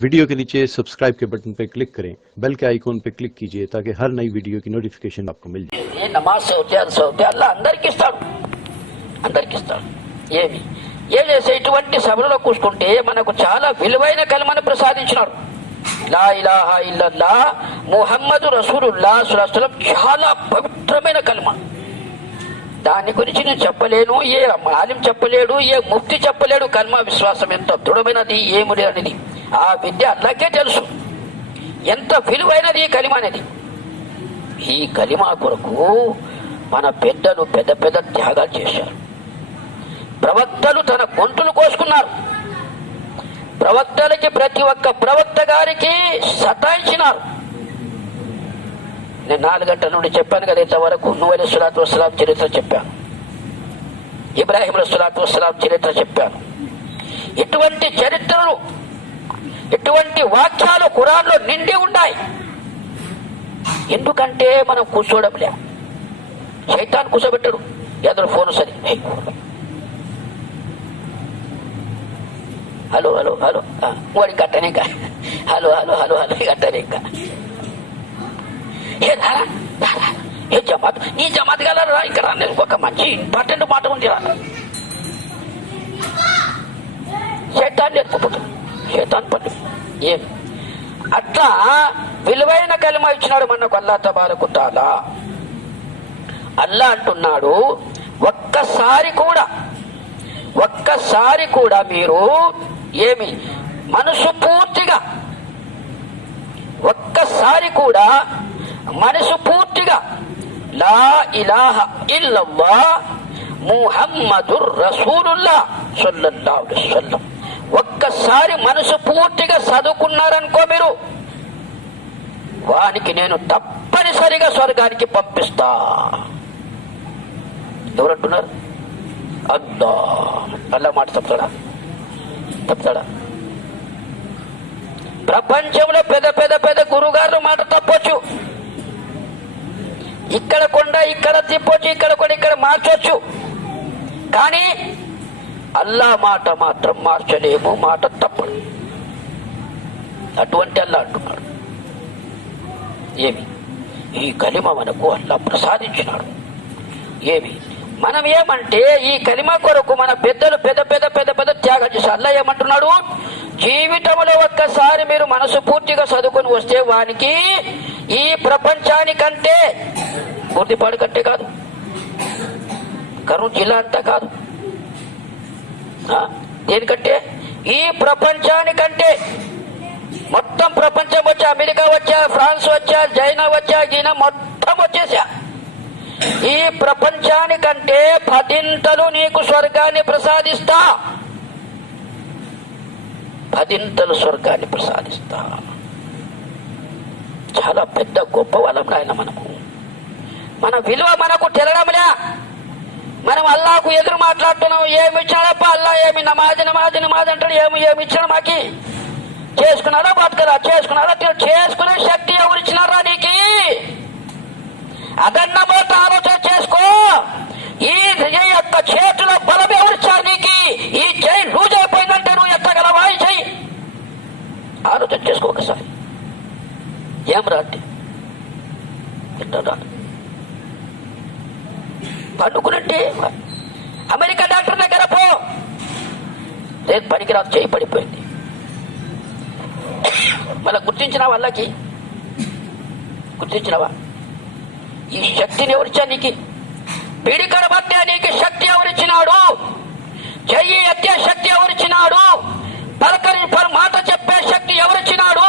Video के नीचे subscribe के बटन पर क्लिक करें, बेल के आइकॉन पर क्लिक कीजिए ताकि हर नई वीडियो की नोटिफिकेशन आपको मिल जाए। ये नमाज से होते అల్లా అందరికి ఇస్తాడు. ఏ చేసే ఇటువంటి సభలలో కూర్చుంటే మనకు చాలా విలువైన కల్మను ప్రసాదించినాడు. లా ఇలాహా ఇల్లల్లాహ్ ముహమ్మదు రసూలుల్లాహ్ సల్లల్లాహు అలైహి వసల్లం చాలా పవిత్రమైన కల్మ. దాని గురించి నేను చెప్పలేను, ఏ ఆలిం చెప్పలేడు, ఏ ముఫ్తి చెప్పలేడు. కల్మా విశ్వాసం ఎంత దృఢమైనది ఏముడి అనేది ఆ విద్య అల్లాకే తెలుసు. ఎంత విలువైనది ఈ కలిమ అనేది. ఈ కలిమా కొరకు మన పెద్దలు పెద్ద పెద్ద త్యాగాలు చేశారు. ప్రవక్తలు తన గొంతులు కోసుకున్నారు. ప్రవక్తలకి ప్రతి ఒక్క ప్రవక్త గారికి సతాయించినారు. నేను 4 గంటల నుండి చెప్పాను కదా, ఇంతవరకు నూహ్ అలైహిస్సలాతు వస్సలాం చరిత్ర చెప్పాను, ఇబ్రాహీం అలైహిస్సలాతు వస్సలాం చరిత్ర చెప్పాను. ఇటువంటి చరిత్రలు, ఇటువంటి వాక్యాలు ఖురాన్లో నిండి ఉన్నాయి. ఎందుకంటే మనం కూర్చోవడం లే. శైతాన్ కూర్చోబెట్టాడు. ఎదురు ఫోన్ సరి, హలో హలో హలో వాడి కట్టనే ఇంకా హలో హలో హలో హలో కట్టనే ఇంకా ఏ జమాత్ నీ జమాత్ గలరా ఇక్కడ ఒక మంచి ఇంపార్టెంట్ మాట ఉంది రా. శైతాన్ నేర్పుకుంటుంది, శైతాన్ పని ఏం. అట్లా విలువైన కలిమ ఇచ్చినాడు మనకు అల్లాహ్ తబారక తఆలా. అల్లాహ్ అంటున్నాడు, ఒక్కసారి కూడా మీరు ఏమి మనసు పూర్తిగా, ఒక్కసారి కూడా మనసు పూర్తిగా లా ఇలాహ ఇల్లల్లాహ్ ముహమ్మదుర్ రసూలుల్లాహ్ సల్లల్లాహు అలైహి వసల్లం ఒక్కసారి మనసు పూర్తిగా చదువుకున్నారనుకో మీరు, వానికి నేను తప్పనిసరిగా స్వర్గానికి పంపిస్తా. ఎవరంటున్నారు? అల్లా మాట తప్పుతాడా? ప్రపంచంలో పెద్ద పెద్ద పెద్ద గురుగారు మాట తప్పొచ్చు, ఇక్కడ కొండ ఇక్కడ తిప్పొచ్చు, ఇక్కడ కొండ ఇక్కడ మార్చొచ్చు, కానీ అల్లా మాట మాత్రం మార్చలేము, మాట తప్పడు. అటువంటి అల్లా అంటున్నాడు. ఏమి ఈ కలిమ మనకు అల్లా ప్రసాదించినాడు. ఏమి మనం ఏమంటే ఈ కలిమ కొరకు మన పెద్దలు పెద్ద పెద్ద పెద్ద పెద్ద త్యాగం చేశారు. అల్లా ఏమంటున్నాడు, జీవితంలో ఒక్కసారి మీరు మనసు పూర్తిగా చదువుకొని వస్తే వానికి ఈ ప్రపంచానికంటే, పూర్తిపాడు కంటే కాదు, కర్నూలు జిల్లా అంతా కాదు, దేనికంటే ఈ ప్రపంచానికంటే, మొత్తం ప్రపంచం వచ్చా, అమెరికా వచ్చా, ఫ్రాన్స్ వచ్చా, చైనా వచ్చా, చైనా మొత్తం వచ్చేసా, ఈ ప్రపంచానికంటే 10 నీకు స్వర్గాన్ని ప్రసాదిస్తా, 10 స్వర్గాన్ని ప్రసాదిస్తా. చాలా పెద్ద గొప్ప వాళ్ళం నాయన మనము. మన విలువ మనకు తెలడంలే. మనం అల్లాహకు ఎదురు మాట్లాడుతున్నాం. ఏమి ఇచ్చాడప్ప అల్లా, ఏమి నమాజ్ నమాజ్ నమాజ్ అంటాడు, ఏమి ఇచ్చాడు మాకి? చేసుకున్నారా బతకరా, చేసుకున్నారా చేసుకునే శక్తి ఎవరు ఇచ్చినారా నీకు? అదన్నమాట ఆలోచన చేసుకో. ఈ యొక్క చేతిలో బలం ఎవరిచ్చారు నీకు? ఈ చెయ్యి లూజ్ అయిపోయిందంటే నువ్వు ఎత్తగలవా? ఈ చెయ్యి ఆలోచన చేసుకో ఒకసారి. ఏం రాంటి పండుకునంటే అమెరికా డాక్టర్ దగ్గర పో, రేపు పనికిరాదు, చెయ్యి పడిపోయింది. మళ్ళా గుర్తించినావా? వాళ్ళకి గుర్తించినవా? ఈ శక్తిని ఎవరిచ్చా నీకు? పిడికడ పట్టే నీకు శక్తి ఎవరిచ్చినాడు? చెయ్యి ఎత్తే శక్తి ఎవరిచ్చినాడు? మాట చెప్పే శక్తి ఎవరిచ్చినాడు?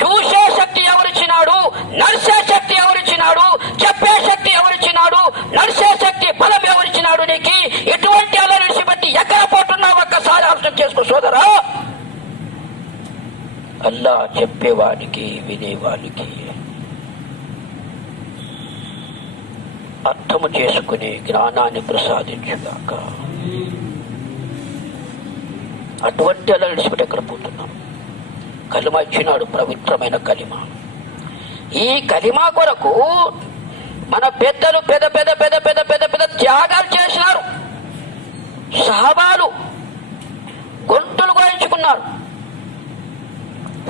చూసే శక్తి ఎవరిచ్చినాడు? నడిసే శక్తి ఎవరిచ్చినాడు? చెప్పే శక్తి ఎవరిచ్చినాడు? నడిసే శక్తి బలం ఎవరిచ్చినాడు నీకు? ఎటువంటి అలా విడిచిపెట్టి ఎక్కడ పోతున్నావు ఒక్కసారి ఆలోచన చేసుకో సోదరా. అల్లా చెప్పేవాడికి వినేవాడికి అర్థము చేసుకునే జ్ఞానాన్ని ప్రసాదించుగాక. అటువంటి అలా విడిచిపెట్టి ఎక్కడ పోతున్నాం? కలిమ ఇచ్చినాడు, పవిత్రమైన కలిమ. ఈ కలిమ కొరకు మన పెద్దలు పెద్ద పెద్ద పెద్ద పెద్ద పెద్ద పెద్ద త్యాగాలు చేసినారు. సహాబాలు గొంతులు గోయించుకున్నారు.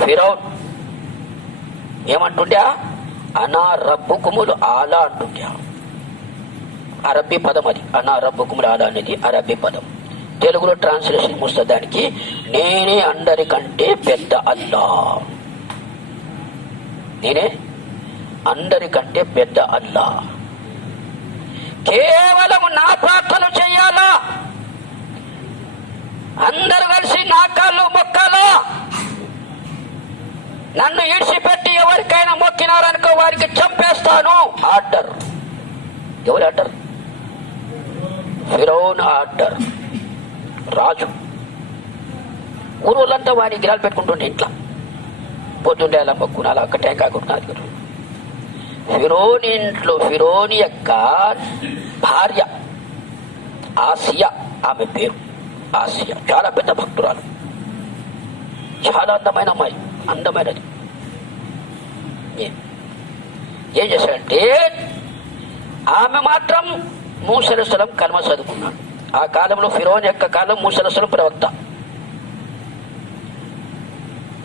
ఫిరౌన్ ఏమంటుండే, అనా రబ్బుకుములు ఆలా అంటుండే. అరబ్బీ పదం అది, అనా రబ్బుకుములు ఆలా అనేది అరబ్బీ పదం. తెలుగులో ట్రాన్స్లేషన్ వస్తుంది దానికి, నేనే అందరికంటే పెద్ద అల్లా, నేనే అందరికంటే పెద్ద అల్లా. కేవలం నా ప్రార్థన చెయ్యాలా, అందరూ కలిసి నా కాళ్ళు మొక్కాలా, నన్ను ఇడిచిపెట్టి ఎవరికైనా మొక్కినారనుకో వారికి చంపేస్తాను. ఆర్డర్. ఎవరి ఆర్డర్? ఫిరౌన్ ఆర్డర్. రాజు. ఊరోళ్ళంతా వారి గిరాలు పెట్టుకుంటుండే ఇంట్లో, పొద్దుండే అలా మొక్కున అలా ఒక్కటే కాకుండా. ఫిరోని ఇంట్లో ఫిరోని యొక్క భార్య ఆసియా, ఆమె పేరు ఆసియా, చాలా పెద్ద భక్తురాలు, చాలా అందమైన అమ్మాయి, అందమైనది. ఏం చేశాడంటే ఆమె మాత్రం మూసా అలైహిస్సలాం కల్మా చదువుకున్నాడు. ఆ కాలంలో ఫిరోన్ యొక్క కాలం మూసా అలైహిస్సలాం ప్రవక్త.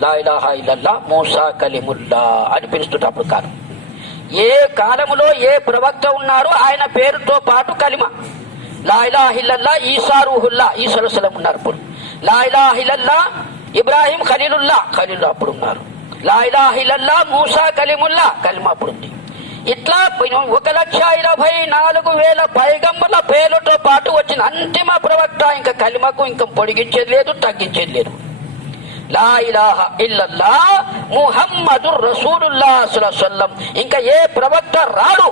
లా ఇలాహా ఇల్లల్లా మూసా కలీముల్లా అని పిలుస్తుంటే అప్పుడు కాలం. ఏ కాలములో ఏ ప్రవక్త ఉన్నారో ఆయన పేరుతో పాటు కలిమా. లా ఇలాహా ఇల్లల్లా ఈసా రూహుల్లా, ఈసా అలైహిస్సలాం ఉన్నారు అప్పుడు. లా ఇలాహా ఇల్లల్లా ఇబ్రాహీం ఖలీలుల్లా, ఖలీలుల్లా అప్పుడు ఉన్నారు. లా ఇలాహా ఇల్లల్లా మూసా కలీముల్లా, కలిమా అప్పుడు ఉంది. ఇట్లా 1,24,000 పైగంబర్ల పేర్లతో పాటు వచ్చిన అంతిమ ప్రవక్త. ఇంకా కలిమకు ఇంకా పొడిగించేది లేదు, తగ్గించేది లేదు. లా ఇలాహా ఇల్లల్లా ముహమ్మదుర్ రసూలుల్లాహ్ సల్లల్లాహు అలైహి వసల్లం. ఇంకా ఏ ప్రవక్త రాడు.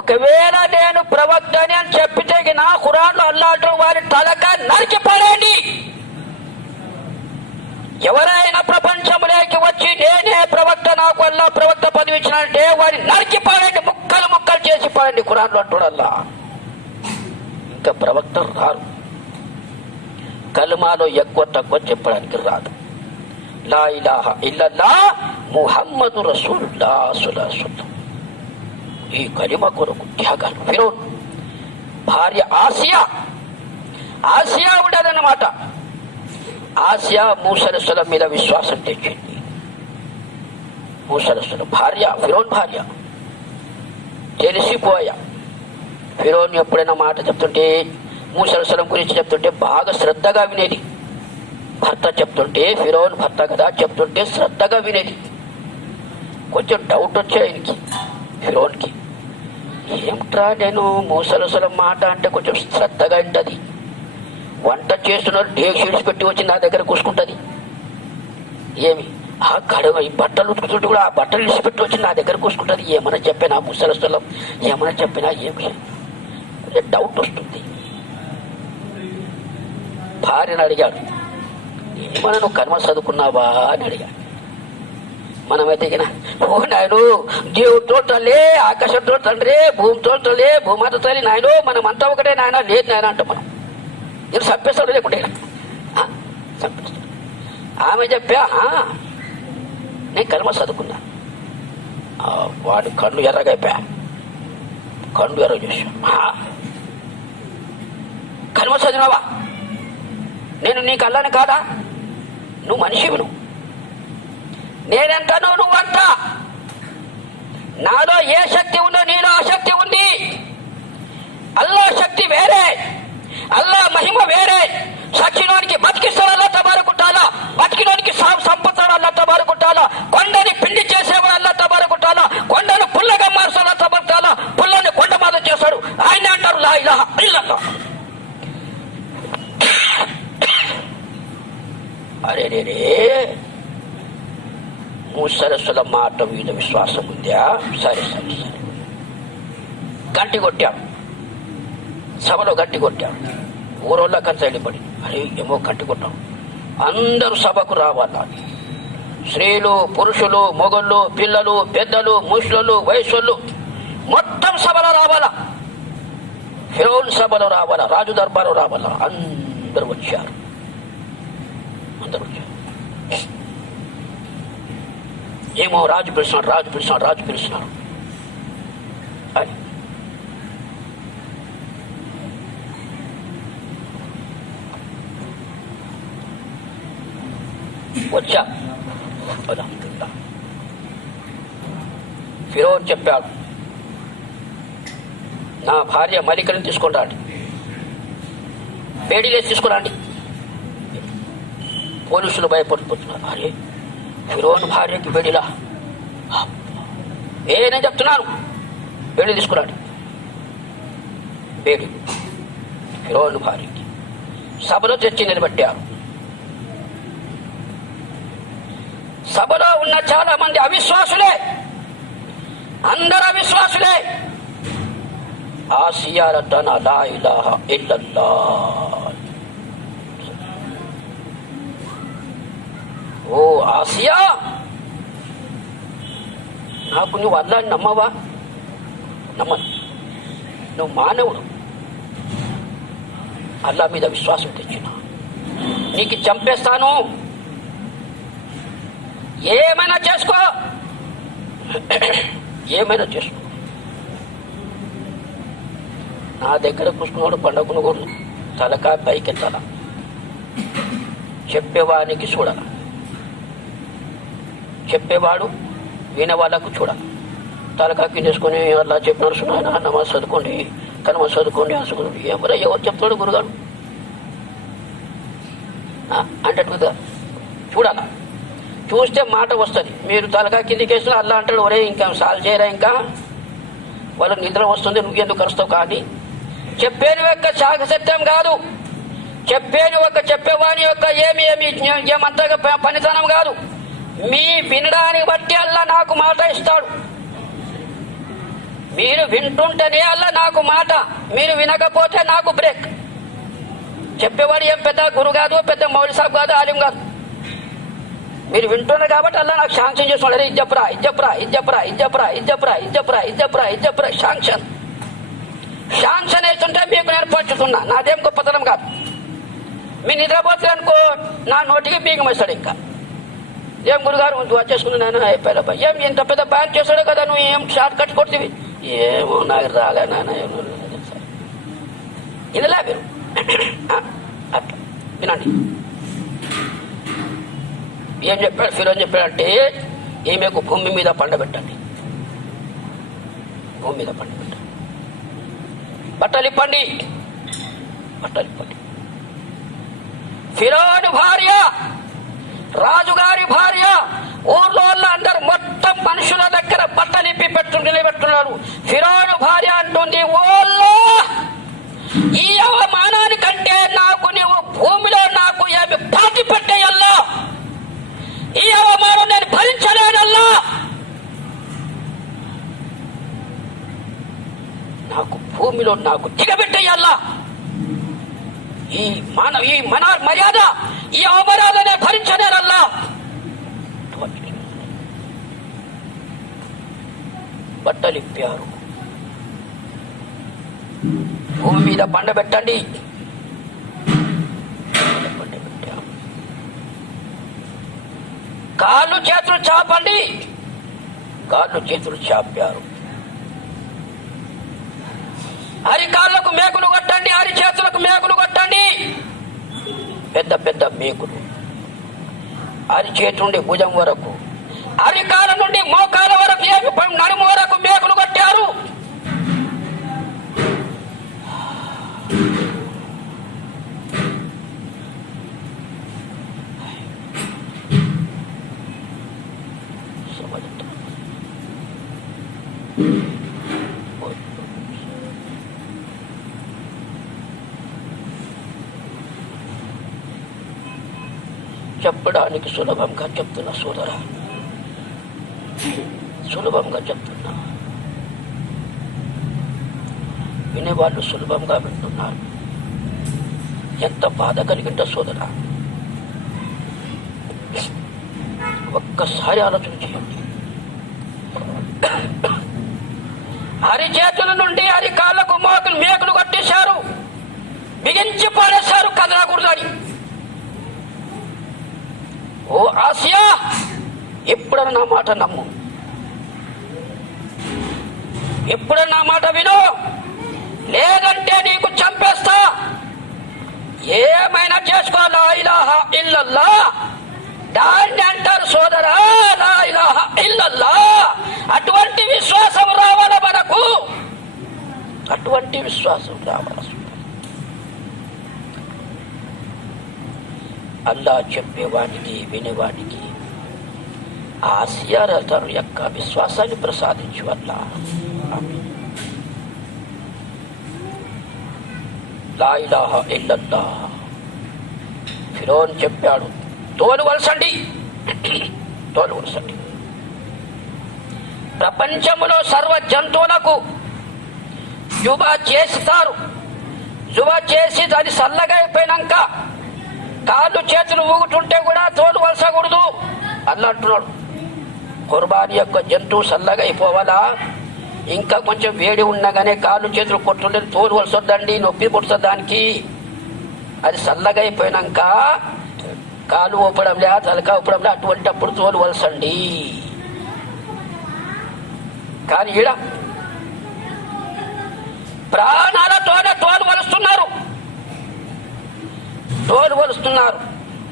ఒకవేళ నేను ప్రవక్తని అని చెప్పితే నా ఖురాన్లో అల్లాహ్ వారి తలక నరికి పడండి. ఎవరైనా ప్రపంచంలోకి వచ్చి నేనే ప్రవక్త, నాకు అల్లాహ్ ప్రవక్త పదవి ఇచ్చినంటే వారి నరికి పడండి, ముక్కలు ముక్కలు చేసి పడండి ఖురాన్లో అంటాడు అల్లాహ్. ఇంకా ప్రవక్త రారు. కల్మాలో ఎక్కువ తక్కువ చెప్పడానికి రాదు. లా ఇలాహా ఇల్లల్లా ముహమ్మదు రసూలుల్లాహ్ సల్లల్లాహు అలైహి వసల్లం. ఈ కలిమ కొరకు త్యాగాలు. ఫిరౌన్ భార్య ఆసియా, ఆసియా ఉండదన్నమాట. ఆసియా మూసా అలైహిస్సలాం మీద విశ్వాసం తెచ్చింది. మూసా అలైహిస్సలాం భార్య, ఫిరౌన్ భార్య. తెలిసిపోయా. ఫిరౌన్ ఎప్పుడైనా మాట చెప్తుంటే, మూసా అలైహిస్సలాం గురించి చెప్తుంటే బాగా శ్రద్ధగా వినేది. భర్త చెప్తుంటే, ఫిరౌన్ భర్త కదా, చెప్తుంటే శ్రద్ధగా వినేది. కొంచెం డౌట్ వచ్చాయి ఆయనకి, ఫిరౌన్కి. ఏమిట్రా నేను మూసా అలైహిస్సలాం మాట అంటే కొంచెం శ్రద్ధగా వింటది. వంట చేస్తున్నారు, డేక్ షీడ్స్ పెట్టి వచ్చి నా దగ్గర కూసుకుంటుంది. ఏమి ఆ గడవ ఈ బట్టలు ఉతుకుతుంటే కూడా ఆ బట్టలు ఇసిపెట్టి వచ్చి నా దగ్గర కూసుకుంటుంది. ఏమైనా చెప్పినా మూసా అలైహిస్సలాం ఏమైనా చెప్పినా ఏమి డౌట్ వస్తుంది. భార్యను అడిగాడు, ఏమన్నా నువ్వు కర్మ చదువుకున్నావా అని అడిగాడు. మనమైతే ఓ నాయను దేవుడు తోటలే, ఆకాశం తోటలే, భూమి తోటలే, భూమాత తల్లి నాయను, మనం అంతా ఒకటే నాయన. లేదు నాయన అంటాం మనం. నేను చంపేస్తాడు లేకుంటే చంపేస్తాడు. ఆమె చెప్పా, నేను కర్మ చదువుకున్నా. వాడి కళ్ళు ఎర్రగా అయిపోయా, కళ్ళు ఎర్ర చేసా. కర్మ చదివినావా? నేను నీకు అల్లాని కాదా? నువ్వు మనిషివి. నువ్వు నేనెంతనో నువ్వంత. నాలో ఏ శక్తి ఉందో నీలో ఆ శక్తి ఉంది. అల్లా శక్తి వేరే, అల్లా మహిమ వేరే. సచ్చినోనికి బతికిస్తాడు అల్లా తబారకుట్టాలా, బతికినోనికి సంపత్తాడు అల్లా తబారకుట్టాలా. కొండని పిండి చేసేవాడు అల్లా తబారకుట్టాలా, కొండను పుల్లగా మార్చాలా తబారకుట్టాలా, పుల్లని కొండ మాద చేస్తాడు ఆయన. అంటారు లా ఇలాహా ఇల్లల్లాహ్. అరే రే, మూసా అలైహిస్సలాం మాట మీద విశ్వాసం ఉందా? సరే సరే సరే. గంటి కొట్టాడు, సభలో గంటి కొట్టాడు. ఊరోళ్ళకంతా వెళ్ళిపడి, అరే ఏమో గంటి కొట్టాం, అందరూ సభకు రావాలా. స్త్రీలు, పురుషులు, మొగళ్ళు, పిల్లలు, పెద్దలు, ముసలు, వయసులు మొత్తం సభలో రావాలా. ఫిరౌన్ సభలో రావాలా, రాజు దర్బారు రావాలా. అందరూ వచ్చారు. ఏమో రాజు పిలుస్తున్నాడు, రాజు పిలుస్తున్నాడు, రాజు పిలుస్తున్నాడు అని. వచ్చా అల్హమ్దులిల్లాహ్. ఫిరోన్ చెప్పాడు, నా భార్య మలికను తీసుకొని రండి, వేడిలేసి తీసుకురండి. పోలీసులు భయపడిపోతున్నారు. అరే ఫిరోన్ భార్యకి వేడిలా? నేను చెప్తున్నాను, వేడి తీసుకురండి. వేడి ఫిరోన్ భార్యకి సభలో తెచ్చి నిలబెట్టారు. సభలో ఉన్న చాలా మంది అవిశ్వాసులే, అందరు అవిశ్వాసులే. ఆసియారతన లా ఇలాహా ఇల్లల్లాహ్. ఓ ఆసియా, నాకు నువ్వు అల్లాహ్ని నమ్మవా? నమ్మను. నువ్వు మానవుడు, అల్లాహ్ మీద విశ్వాసం తెచ్చిన నీకు చంపేస్తాను, ఏమైనా చేసుకో, ఏమైనా చేసుకో. నా దగ్గర కూర్చున్నాడు పండుగను కూడా తలకా పైకెత్తాల, చెప్పేవానికి చూడాల, చెప్పేవాడు వినేవాళ్ళకు చూడాలి. తలకా కిందేసుకొని అలా చెప్పినాడు, సునాయన నమాజ్ చదువుకోండి, కనమాజ్ చదువుకోండి, అసుకోండి. ఎవరు చెప్తాడు గురుగారు అంటే చూడాలా. చూస్తే మాట వస్తుంది. మీరు తలకా కిందికి వేసిన అల్లా అంటాడు, ఒరే ఇంకా సాల్ చేయరా, ఇంకా వాళ్ళకి నిద్ర వస్తుంది, నువ్వు ఎందుకు కలుస్తావు? కానీ చెప్పేది యొక్క శాఖ సత్యం కాదు, చెప్పేది ఒక చెప్పేవాని యొక్క ఏమంతగా పనితనం కాదు. మీ వినడాన్ని బట్టి అల్లా నాకు మాట ఇస్తాడు. మీరు వింటుంటేనే అల్లా నాకు మాట, మీరు వినకపోతే నాకు బ్రేక్. చెప్పేవాడు ఏం పెద్ద గురు కాదు, పెద్ద మౌలి సాబ్ కాదు, ఆలిం కాదు. మీరు వింటున్నారు కాబట్టి అల్లా నాకు శాంక్షన్ చేస్తున్నాడు. ఇది చెప్పరా, ఇది చెప్పరా, ఇది చెప్పరా, ఇది చెప్పరా, ఇది చెప్పరా, ఇది చెప్పరా, ఇది చెప్పరా, ఇది చెప్పరా. శాంక్షన్ శాంక్షన్ వేస్తుంటే మీకు నేను పంచుతున్నా. నాదేం గొప్పతనం కాదు. మీ నిద్రపోతే అనుకో నా నోటికి బీగం వేస్తాడు. ఇంకా ఏం గురుగారు వచ్చేసుకున్నాను అయిపోయారు. ఏం ఇంత పెద్ద బ్యాన్ చేస్తాడు కదా, నువ్వు ఏం షార్ట్ కట్ కొడుతుంది? ఏమో నాకు రాలే నాన్న, ఇదిలా మీరు అట్లా వినండి. ఏం చెప్పాడు ఫిరోన్? చెప్పాడంటే ఈమెకు భూమి మీద పండబెట్టండి, భూమి మీద పండబెట్టండి, బట్టలు ఇప్పండి, బట్టలు ఇప్పండి. ఫిరోన్ భార్య, రాజుగారి భార్య, ఊర్లో అందరు మొత్తం మనుషుల దగ్గర బట్టలు ఇప్పి నిలబెట్టున్నారు. ఫిరోన్ భార్య అంటుంది, ఓల్లో ఈ అవమానానికంటే నాకు నీవు భూమిలో నాకు ఏమి పాతి పెట్టేయల్లా, ఈ అవమానం నేను భరించలేనల్లా, నాకు భూమిలో నాకు దిగబెట్టేయల్లా, ఈ మర్యాద ఈ అవమర్యాదనే భరించలేనల్లా. బట్టలిప్పారు, భూమి మీద పండబెట్టండి, పండబెట్టారు. కాళ్ళు చేతులు చాపండి, కాళ్ళు చేతులు చాపారు. అరికాళ్ళకు మేకులు కొట్టండి, అరి చేతులకు మేకులు కొట్టండి, పెద్ద పెద్ద మేకులు. అరి చేతి నుండి భుజం వరకు, అరికాల నుండి మోకాల వరకు, ఏమి నడుము వరకు మేకులు కొట్టారు. చెప్పడానికి సులభంగా చెప్తున్నా సోదరా, సులభంగా చెప్తున్నా. వినేవాళ్ళు సులభంగా వింటున్నారు. ఎంత బాధ కలిగిందో సోదరా, ఒక్కసారి ఆలోచన చేయండి. అరి చేతుల నుండి అరి కాళ్ళకు మేకులు కొట్టేశారు, బిగించి పాడేశారు కదలకూడదని. ఓ ఆసియా, ఎప్పుడన్నా నా మాట నమ్ము, ఎప్పుడన్నా నా మాట విను, లేదంటే నీకు చంపేస్తా. ఏమైనా చేసుకో, లా ఇలాహా ఇల్లల్లాహ్, దాన్ని అంటారు సోదరా విశ్వాసం రావాలి. అల్లా చెప్పేవాడికి వినేవాడికి ఆసియా తన యొక్క విశ్వాసాన్ని ప్రసాదించు అల్లా. లా ఇలాహా ఇల్లల్లాహ్. ఫిరోన్ చెప్పాడు, తోలువలసండి, తోలువలసండి. ప్రపంచంలో సర్వ జంతువులకు జుబా చేస్తారు. జుబా చేసి అది చల్లగా అయిపోయినాక కాళ్ళు చేతులు ఊగుతుంటే కూడా తోలు వలసకూడదు అల్లా అంటున్నాడు. కుర్బానీ యొక్క జంతువు చల్లగా అయిపోవాలా, ఇంకా కొంచెం వేడి ఉండగానే కాళ్ళు చేతులు కొట్టుండే తోలు వలసొద్దండి, నొప్పి పుడుతుంది దానికి. అది చల్లగా అయిపోయినాక కాలు ఊపడంలే, తలకా ఊపడంలే, అటువంటి అప్పుడు తోలు వలసండి. కానీ ఈడ ప్రాణాలతోనే తోలు వలుస్తున్నారు, తోలు వలుస్తున్నారు.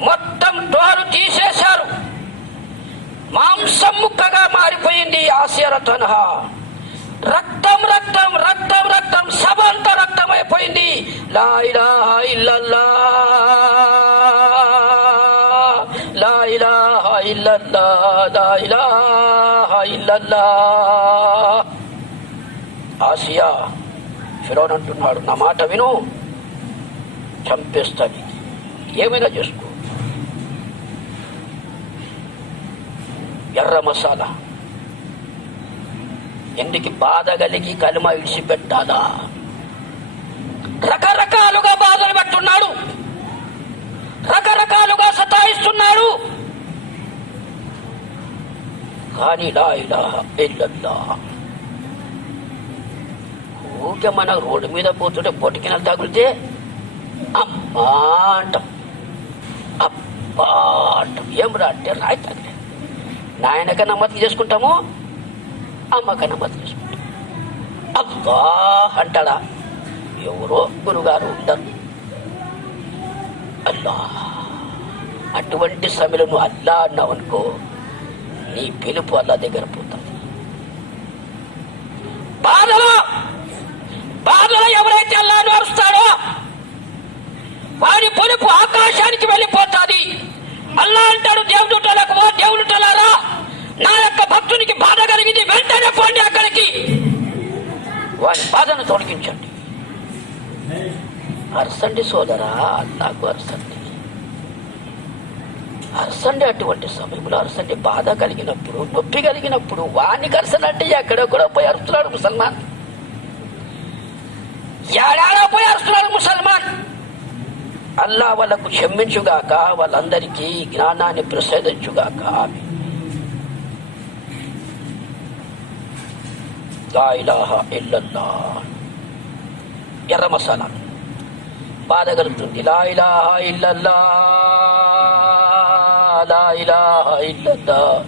మొత్తం తోలు తీసేశారు, మాంసం ముక్కగా మారిపోయింది ఆసియా తన్హా. రక్తం రక్తం రక్తం రక్తం సబంత రక్తం అయిపోయింది. లా ఇలాహా ఇల్లల్లాహ్, లా ఇలాహా ఇల్లల్లాహ్, లా ఇలాహా ఇల్లల్లాహ్. ఆసియా ఫిరౌన్ అంటున్నాడు, నా మాట విను, చంపేస్తాను, ఏమైనా చేసుకో. ఎర్ర మసాలా ఎందుకు బాధ కలిగి కలిమ ఇడిచిపెట్టాలా? రకరకాలుగా బాధలు పెట్టున్నాడు, రకరకాలుగా సతాయిస్తున్నాడు. కానీ లా ఇలాహా ఇల్లల్లాహ్. ఊకే మన రోడ్డు మీద పోతుంటే పొట్టికిన తగిలితే అమ్మా అంటాం, అబ్బా అంటాం. ఏం రా అంటే రాయి తగిలే. నాయనకన్నా మద్దతు చేసుకుంటాము, అమ్మకన్నా మద్దతు చేసుకుంటాం. అబ్బా అంటాడా? ఎవరో గురుగారు ఉండరు. అల్లా అటువంటి సమయంలో నువ్వు అల్లా అన్నావు అనుకో, నీ పిలుపు అల్లా దగ్గర పోతుంది. బాధలో బాధలో ఎవరైతే అల్లాను అరుస్తాడో వాడి పిలుపు ఆకాశానికి వెళ్ళిపోతుంది. అల్లా అంటాడు దేవుడుటలకు, ఓ దేవుడుటలారా, నా యొక్క భక్తునికి బాధ కలిగింది, వెంటనే పోండి అక్కడికి, వారి బాధను తొలగించండి. అరసండి సోదరా, అల్లాకు అరసండి, అరసండి. అటువంటి సమయంలో అరసండి. బాధ కలిగినప్పుడు, నొప్పి కలిగినప్పుడు వాడిని అరసనంటే ఎక్కడెక్కడో పోయి అరుస్తున్నాడు ముసల్మాన్, ఏడాడో పోయి అరుస్తున్నాడు ముసల్మాన్. అల్లా వాళ్ళకు క్షమించుగాక, వాళ్ళందరికీ జ్ఞానాన్ని ప్రసాదించుగాక. లా ఇలాహా ఇల్లల్లాహ్. ఎర్ర మసాలా బాధ కలుగుతుంది. లా ఇలాహా ఇల్లల్లాహ్, లా ఇలాహా ఇల్లల్లాహ్,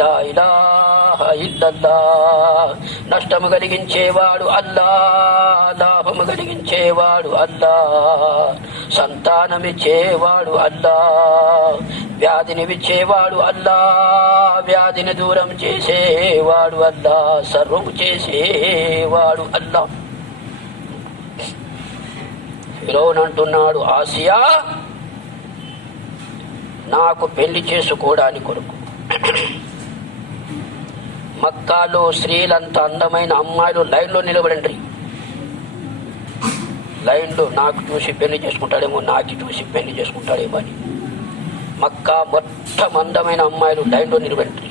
లా ఇలాహా ఇల్లల్లాహ్. నష్టము కలిగించేవాడు అల్లా, లాభము కలిగించేవాడు అల్లా, సంతానమిచ్చేవాడు అల్లా, వ్యాధిని విచ్చేవాడు అల్లా, వ్యాధిని దూరం చేసేవాడు అల్లా, సర్వము చేసేవాడు అల్లా. ఫిరౌన్ అంటున్నాడు, ఆసియా నాకు పెళ్లి చేసుకోవడానికి కొరకు మక్కాలో స్త్రీలంతా అందమైన అమ్మాయిలు లైన్లో నిలబడండి, లైన్లో నాకు చూసి పెళ్లి చేసుకుంటాడేమో, నాకు చూసి పెళ్లి చేసుకుంటాడేమో అని. మక్కా మొత్తం అందమైన అమ్మాయిలు లైన్లో నిలబడండి.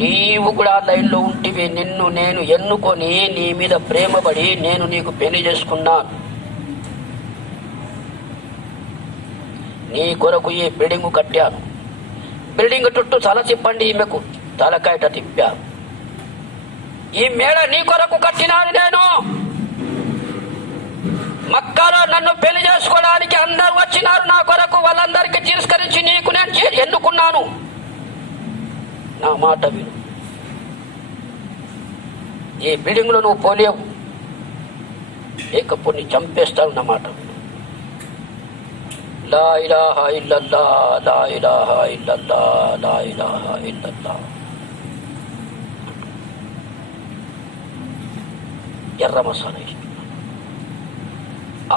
నీవు కూడా లైన్లో ఉంటివి. నిన్ను నేను ఎన్నుకొని నీ మీద ప్రేమపడి నేను నీకు పెళ్లి చేసుకున్నాను. నీ కొరకు ఈ బిల్డింగ్ కట్టాను. బిల్డింగ్ చుట్టూ తల తిప్పండి, ఈమెకు తలకాయట తిప్పాను. ఈ మేడ నీ కొరకు కట్టినాను నేను. మక్కాలో నన్ను పెళ్లి చేసుకోవడానికి అందరూ వచ్చినారు నా కొరకు. వాళ్ళందరికీ తిరస్కరించి నీకు నేను ఎన్నుకున్నాను. నా మాట విను, ఈ బిల్డింగ్ లో నువ్వు పోలేవు, లేకపోతే నీ చంపేస్తావు. నా మాట విను. లా ఇలాహా ఇల్లల్లాహ్, లా ఇలాహా ఇల్లల్లాహ్, లా ఇలాహా ఇల్లల్లాహ్. ఎర్ర మసాలా ఇష్టం.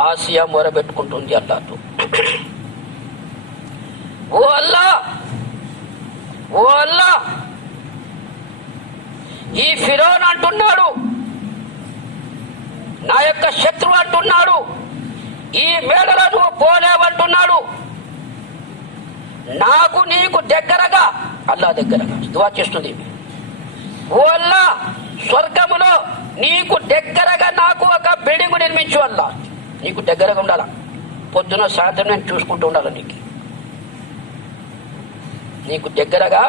ఆసియా మొరబెట్టుకుంటుంది అల్లాతో, ఓ అల్లా, ఓ అల్లా, ఈ ఫిరౌన్ అంటున్నాడు, నా యొక్క శత్రువు అంటున్నాడు, ఈ మేడలో నువ్వు పోలేవంటున్నాడు, నాకు నీకు దగ్గరగా, అల్లా దగ్గరగా దువా చేస్తుంది, ఓ అల్లా స్వర్గములో నీకు దగ్గరగా నాకు ఒక బిల్డింగ్ నిర్మించు, అల్లా నీకు దగ్గరగా ఉండాలా, పొద్దున సాయంత్రం నేను చూసుకుంటూ ఉండాలి, నీకు దగ్గరగా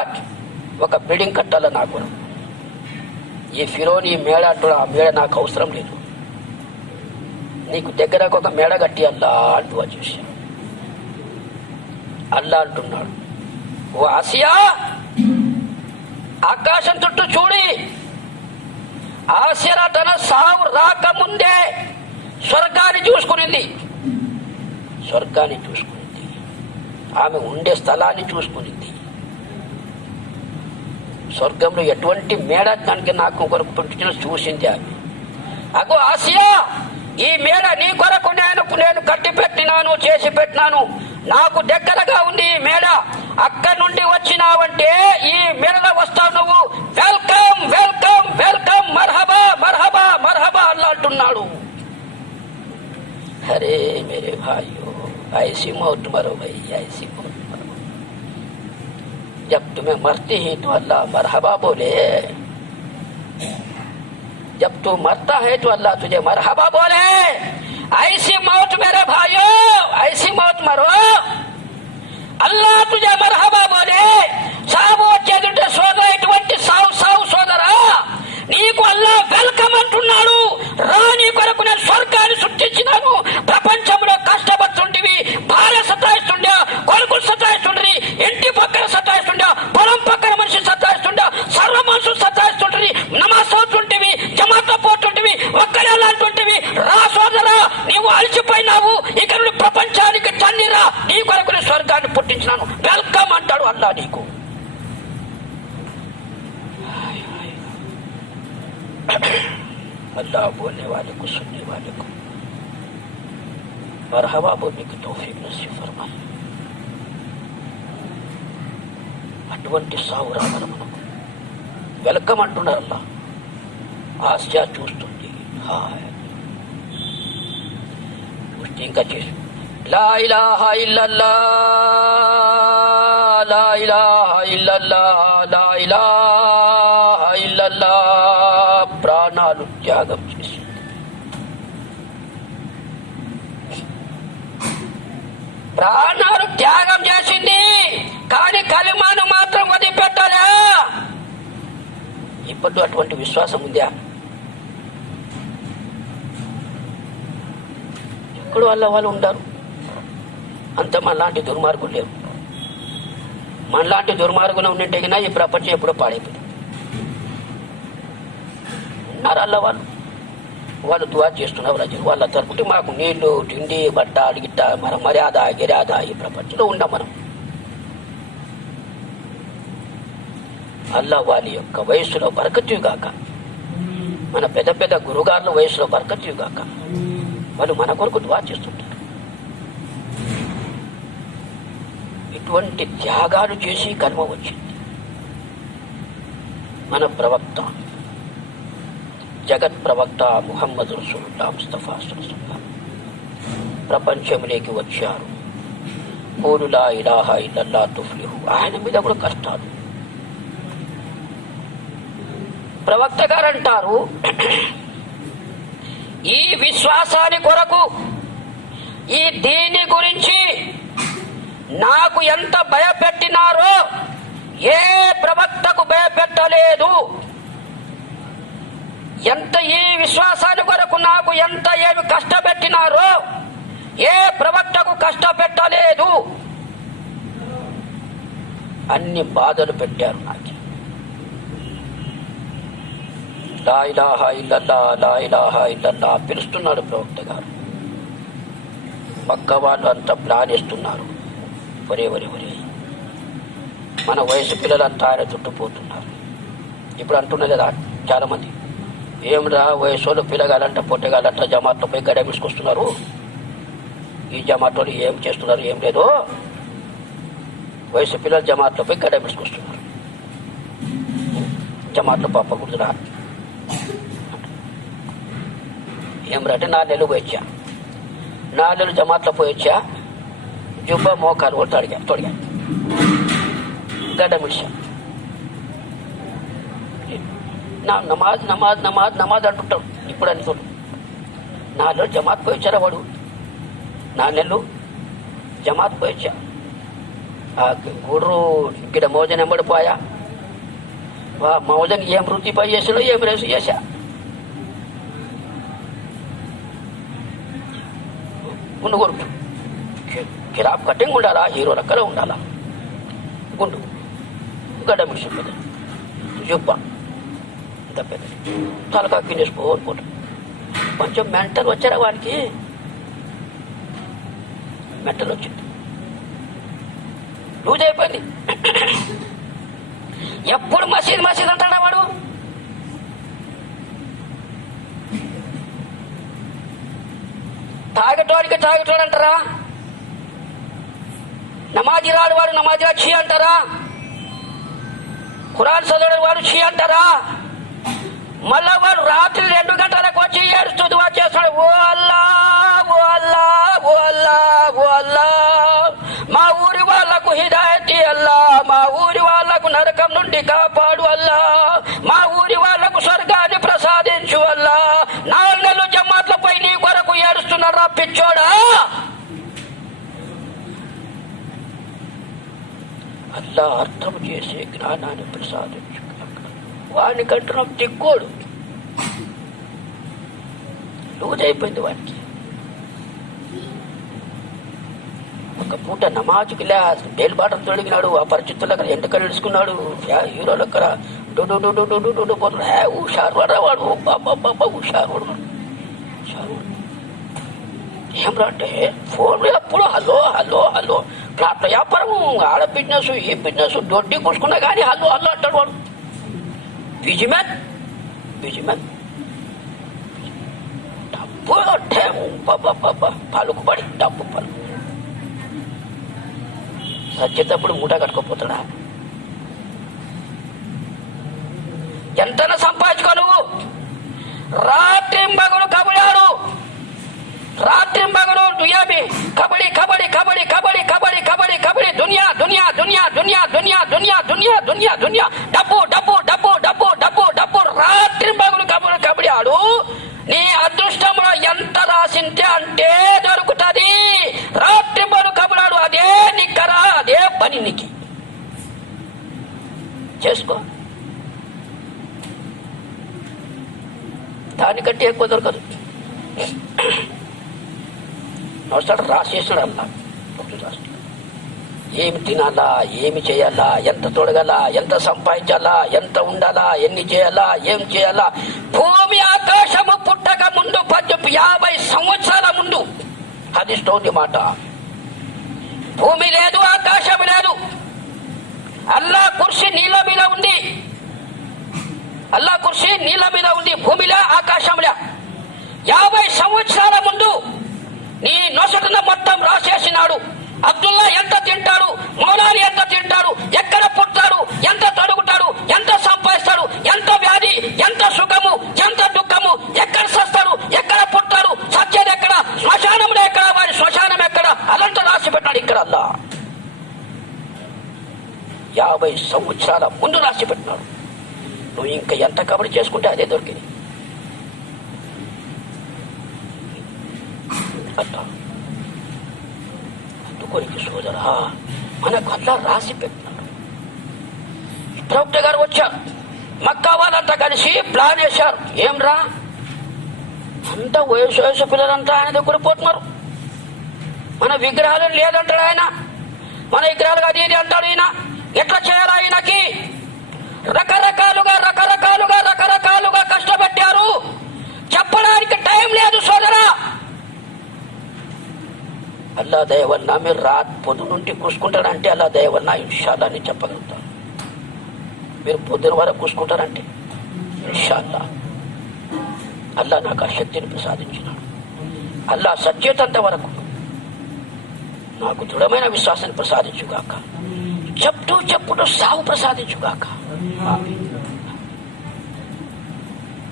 ఒక బిల్డింగ్ కట్టాల నాకు, ఈ ఫిరోన్ ఈ మేడ అంటున్నా, ఆ మేడ నాకు అవసరం లేదు, నీకు దగ్గరకు ఒక మేడ కట్టి అల్లా అంటూ చూశాను. అల్లా అంటున్నాడు, ఓ ఆసియా ఆకాశం చుట్టూ చూడి, ఆసియా తన సావు రాకముందే స్వర్గాన్ని చూసుకునింది, స్వర్గాన్ని చూసుకునింది, ఆమె ఉండే స్థలాన్ని చూసుకునింది, స్వర్గంలో ఎటువంటి మేడ దానికి నాకు కొరకు పెట్టిన చూసింది ఆమె. అగో ఆసియా, ఈ మేడ నీ కొరకు నేను కట్టి పెట్టినాను, చేసి పెట్టినాను, నాకు దగ్గరగా ఉంది ఈ మేడ, అక్కడి నుండి వచ్చినావంటే ఈ మేడలో వస్తావు నువ్వు, వెల్కమ్ వెల్కమ్ వెల్కమ్, మర్హబా మర్హబా మర్హబా అల్లా అంటున్నాడు. అరే మేరే భాइयों, ऐसी मौत मरो भाई, ऐसी मौत मरो, जब तुम्हें मरती ही तो अल्लाह मरहबा बोले, जब तू मरता है तो अल्लाह तुझे मरहबा बोले, ऐसी मौत मेरे भाइयों, ऐसी मौत मरो, अल्लाह तुझे मरहबा बोले. సావు వచ్చేదంటే సోదర, ఇటువంటి సావు సోదరా, నీకు అల్లా వెల్కమ్ అంటున్నాడు, రా, నీ కొరకు నేను స్వర్గాన్ని సృష్టించినాను, ప్రపంచంలో కష్టపడుతుంటివి, భార్య సతాయిస్తుండే, కొడుకులు సతాయిస్తుండ్రి, ఇంటి పక్కన సతాయిస్తుండే, పొలం పక్కన మనిషి సతాయిస్తుండే, సర్వ మనుషులు సతాయిస్తుండ్రి, నమాజ్ చదువుతుంటివి, జమాతో పోతుంటివి, ఒక్కడే అంటుంటివి, రా సోదరా, నీవు అలసిపోయినావు, ఇక నుండి ప్రపంచానికి తన్నిరా, నీ కొరకు నేను స్వర్గాన్ని పుట్టించినాను, వెల్కమ్ అంటాడు అల్లా నీకు. अल्लाह बोलने वाले को, सुनने वाले को मरहबा बोलने की तौफीक नसीब फरमाए. అటువంటి సావు రావాలి మనకు, వెల్కమ్ అంటున్నారు అల్లా. ఆసియా చూస్తుంది, హాయ్ చూస్తే ఇంకా చేసి, లా ఇలాహా ఇల్లల్లా, లా ఇలాహా ఇల్లల్లా, లా ఇలాహా ఇల్లల్లా, ప్రాణాలు త్యాగం చేసి, ప్రాణాలు త్యాగం చేసింది, కానీ కలిమాను మాత్రం వదిలిపెట్టాలా? ఇప్పుడు అటువంటి విశ్వాసం ఉందా? ఎప్పుడు వాళ్ళు ఉంటారు, అంత మనలాంటి దుర్మార్గులు లేరు. మనలాంటి దుర్మార్గులు ఉన్నట్టయినా ఈ ప్రపంచం ఎప్పుడో పాడైపోయింది. ఉన్నారు అల్ల వాళ్ళు దువా చేస్తున్నారు, వాళ్ళ తరపుటి మాకు నీళ్లు, తిండి, బట్ట, గిట్ట, మన మర్యాద గిరాద ఈ ప్రపంచంలో ఉన్నాం మనం. అల్లా వాళ్ళ యొక్క వయస్సులో బరకత్యుగాక, మన పెద్ద పెద్ద గురుగారుల వయసులో బరకత్యుగాక, వాళ్ళు మన కొరకు దువా చేస్తుంటారు. ఇటువంటి త్యాగాలు చేసి కర్మ వచ్చింది. మన ప్రవక్త, జగత్ ప్రవక్త ముహమ్మద్ రసూలుల్లాహ్ ముస్తఫా సల్లల్లాహు ప్రపంచంలోకి వచ్చారు. ఖూలు లా ఇలాహా ఇల్లల్లాహ్ తుఫ్లిహు, ఆయన మీద కూడా కష్టాలు. ప్రవక్త గారు అంటారు, ఈ విశ్వాసాని కొరకు, ఈ దీని గురించి నాకు ఎంత భయపెట్టినారో ఏ ప్రవక్తకు భయపెట్టలేదు. ఎంత ఈ విశ్వాసాని కొరకు నాకు ఎంత ఏమి కష్టపెట్టినారో ఏ ప్రవక్తకు కష్టపెట్టలేదు. అన్ని బాధలు పెట్టారు నాకు. లా ఇలాహా ఇల్లల్లాహ్, లా ఇలాహా ఇల్లల్లాహ్ పిలుస్తున్నాడు ప్రవక్త గారు. పక్క వాళ్ళు అంతా ప్లాన్ ఇస్తున్నారు, ఒరే ఒరే ఒరే మన వయసు పిల్లలంతా ఆయన చుట్టుపోతున్నారు. ఇప్పుడు అంటున్నారు కదా చాలా మంది, ఏమిరా వయసు వాళ్ళు పిల్లగాలంట పొట్టగాలంట జమాత్లో పోయి గడ తీసుకొస్తున్నారు, ఈ జమాతోలు ఏం చేస్తున్నారు ఏం లేదు, వయసు పిల్లలు జమాత్లో పోయి గడ్డ పెట్టుకొస్తున్నారు. జమాత్లో పాప గుర్తురా ఏం రంటే 4 నెలలు పోయొచ్చా, 4 నెలలు జమాత్లో పోయొచ్చా, జుబ్బా మోకాలు కూడా తొడిగా గడ్డ మిడిచా. నమాజ్ నమాజ్ నమాజ్ నమాజ్ అంటుంటాడు. ఇప్పుడు అనుకోడు 4 నెలలు జమాత్ పోయొచ్చారా వాడు, 4 నెలలు జమాత్ పోయొచ్చా. ఆ గుడ్రు ఇక్కడ మోజన్ ఎంబడిపోయా, మోజన్ ఏం వృత్తి పని చేసాడో ఏం రేసు చేశా. గుండు కొడుకు కిరాబ్ కటింగ్ ఉండాలా, హీరో రక్కలే ఉండాలా, గుండు గడ్డ మిడిచి పెద్ద జుబ్బా ఇంత పెద్ద తలకా కిందేసుకోవాలి. కొంచెం మెంటల్ వచ్చారా వాడికి, మెంటల్ వచ్చింది, లూజ్ అయిపోయింది. ఎప్పుడు మసీద్ మసీద్ అంటాడా వాడు. తాగటోడు అంటారా, నమాజీ రాడు వాడు నమాజీరా ఛీ అంటారా, ఖురాన్ చదవడం వాడు ఛీ అంటారా. మళ్ళా వాడు రాత్రి 2 గంటలకు వచ్చి ఏడుస్తూ వచ్చేస్తాడు, ఓ అల్లా ఓ అల్లా ఓ అల్లా ఓ అల్లా, మా ఊరి వాళ్లకు హిదాయతీ అల్లా, మా ఊరి వాళ్లకు నరకం నుండి కాపాడు అల్లా, మా ఊరి వాళ్లకు స్వర్గాన్ని ప్రసాదించు అల్లా. 4 నెలలు జమాత్లపై నీ కొరకు ఏడుస్తున్నారా పిచ్చోడా. అల్లా అర్థం చేసే జ్ఞానాన్ని ప్రసాదించు. వాడిని కంటున్నాం దిక్కోడు, లూజ్ అయిపోయింది వాడికి. ఒక పూట నమాజుకి బేల్ బాటలు తొడిగినాడు, ఆ పరిస్థితుల్లో అక్కడ ఎంటకలు ఇడుచుకున్నాడు, హీరోలు అక్కడ డొడు పోతున్నాడు. హుషారు వాడు వాడు, బాబా హుషారు వాడు. ఏం అంటే ఫోన్ అప్పుడు హలో హలో హలో, ప్లాట్ల వ్యాపారం, ఆడ బిజినెస్ ఈ బిజినెస్ దొడ్డి కూసుకున్నా కానీ హలో హలో అంటాడు వాడు. బిజిమెన్ డబ్బు పలుకుబడి, డబ్బు పలుకు సచ్చేటప్పుడు మూట కట్టుకోపోతాడా. ఎంతన సంపాదించుకో నువ్వు, రాత్రింబగడు కబడాడు, రాత్రింబగడు దుయాబి కబడ్డీ కబడ్డీ కబడ్డీ కబడ్డీ కబడ్డీ కబడ్డీ కబడ్డీ, దునియా దునియా దునియా దునియా దునియా దునియా దునియా దునియా దునియా, డబ్బు డబ్బు డబ్బు డబ్బు డబ్బు డబ్బు, రాత్రింబగడు కబడ్డీ కబడ్డీ ఆడు. నీ అదృష్టంలో ఎంత రాసింటే అంటే దొరుకుతుంది. రాత్రింబగడు కబడాడు, అదే నిక్కరా, అదే పని నీకు చేసుకో, దానికంటే ఎక్కువ దొరకదు. వస్తాడు రాసేసాడు అలా, ఏమి తినాలా, ఏమి చేయాలా, ఎంత తొడగలా, ఎంత సంపాదించాలా, ఎంత ఉండాలా, ఎన్ని చేయాలా, ఏం చేయాలా. భూమి ఆకాశము పుట్టక ముందు 50 సంవత్సరాల ముందు అది స్టోరీ మాట. భూమి లేదు, ఆకాశం లేదు, అల్లా కుర్సీ నీళ్ళ మీద ఉంది, అల్లా కుర్సీ నీళ్ళ మీద ఉంది, భూమిలో ఆకాశంలో 50 సంవత్సరాల ముందు నీ నొసటన మొత్తం రాసేసినాడు. అబ్దుల్లా ఎంత తింటాడు, మౌలాని ఎంత తింటాడు, ఎక్కడ పుట్టాడు, ఎంత తొడుగుతాడు, ఎంత సంపాదిస్తాడు, ఎంత వ్యాధి, ఎంత సుఖము, ఎంత దుఃఖము, ఎక్కడ సస్తాడు, ఎక్కడ పుట్టాడు, సత్యేది ఎక్కడ, శ్మశానంలో ఎక్కడ, వారి శ్మశానం ఎక్కడ, అదంతా రాసి పెట్టాడు ఇక్కడ. అల్లా 50 సంవత్సరాల ముందు రాసి పెట్టినాడు. నువ్వు ఇంకా ఎంత కబడి చేసుకుంటే అదే దొరికింది. అట్లా అందుకొరికి సోదరా, మనకు అల్లా రాసి పెట్టినాడు. ప్రవక్త గారు వచ్చారు, మక్కా వాళ్ళంతా కలిసి ప్లాన్ వేశారు. ఏం రా అంతా వయసు పిల్లలంతా ఆయన దగ్గర పోతున్నారు, మన విగ్రహాలు లేదంటాడు ఆయన, మన విగ్రహాలు అది ఇది అంటాడు ఈయన, ఎట్లా చేయాలి ఆయనకి. రకరకాలుగా కష్టపెట్టారు, చెప్పడానికి టైం లేదు సోదరా. అల్లా దయ వల్ల మీరు పొద్దు నుండి కూసుకుంటారంటే అల్లా దయ వల్ల ఇన్షాల్లా అని చెప్పగలుగుతాను. మీరు పొద్దున వరకు కూసుకుంటారంటే ఇన్షాల్లా అల్లా నాకు ఆ శక్తిని ప్రసాదించినాడు. అల్లా సచ్చేతంత వరకు నాకు దృఢమైన విశ్వాసాన్ని ప్రసాదించుగాక. చెప్పుడు సావు ప్రసాదించుగాక.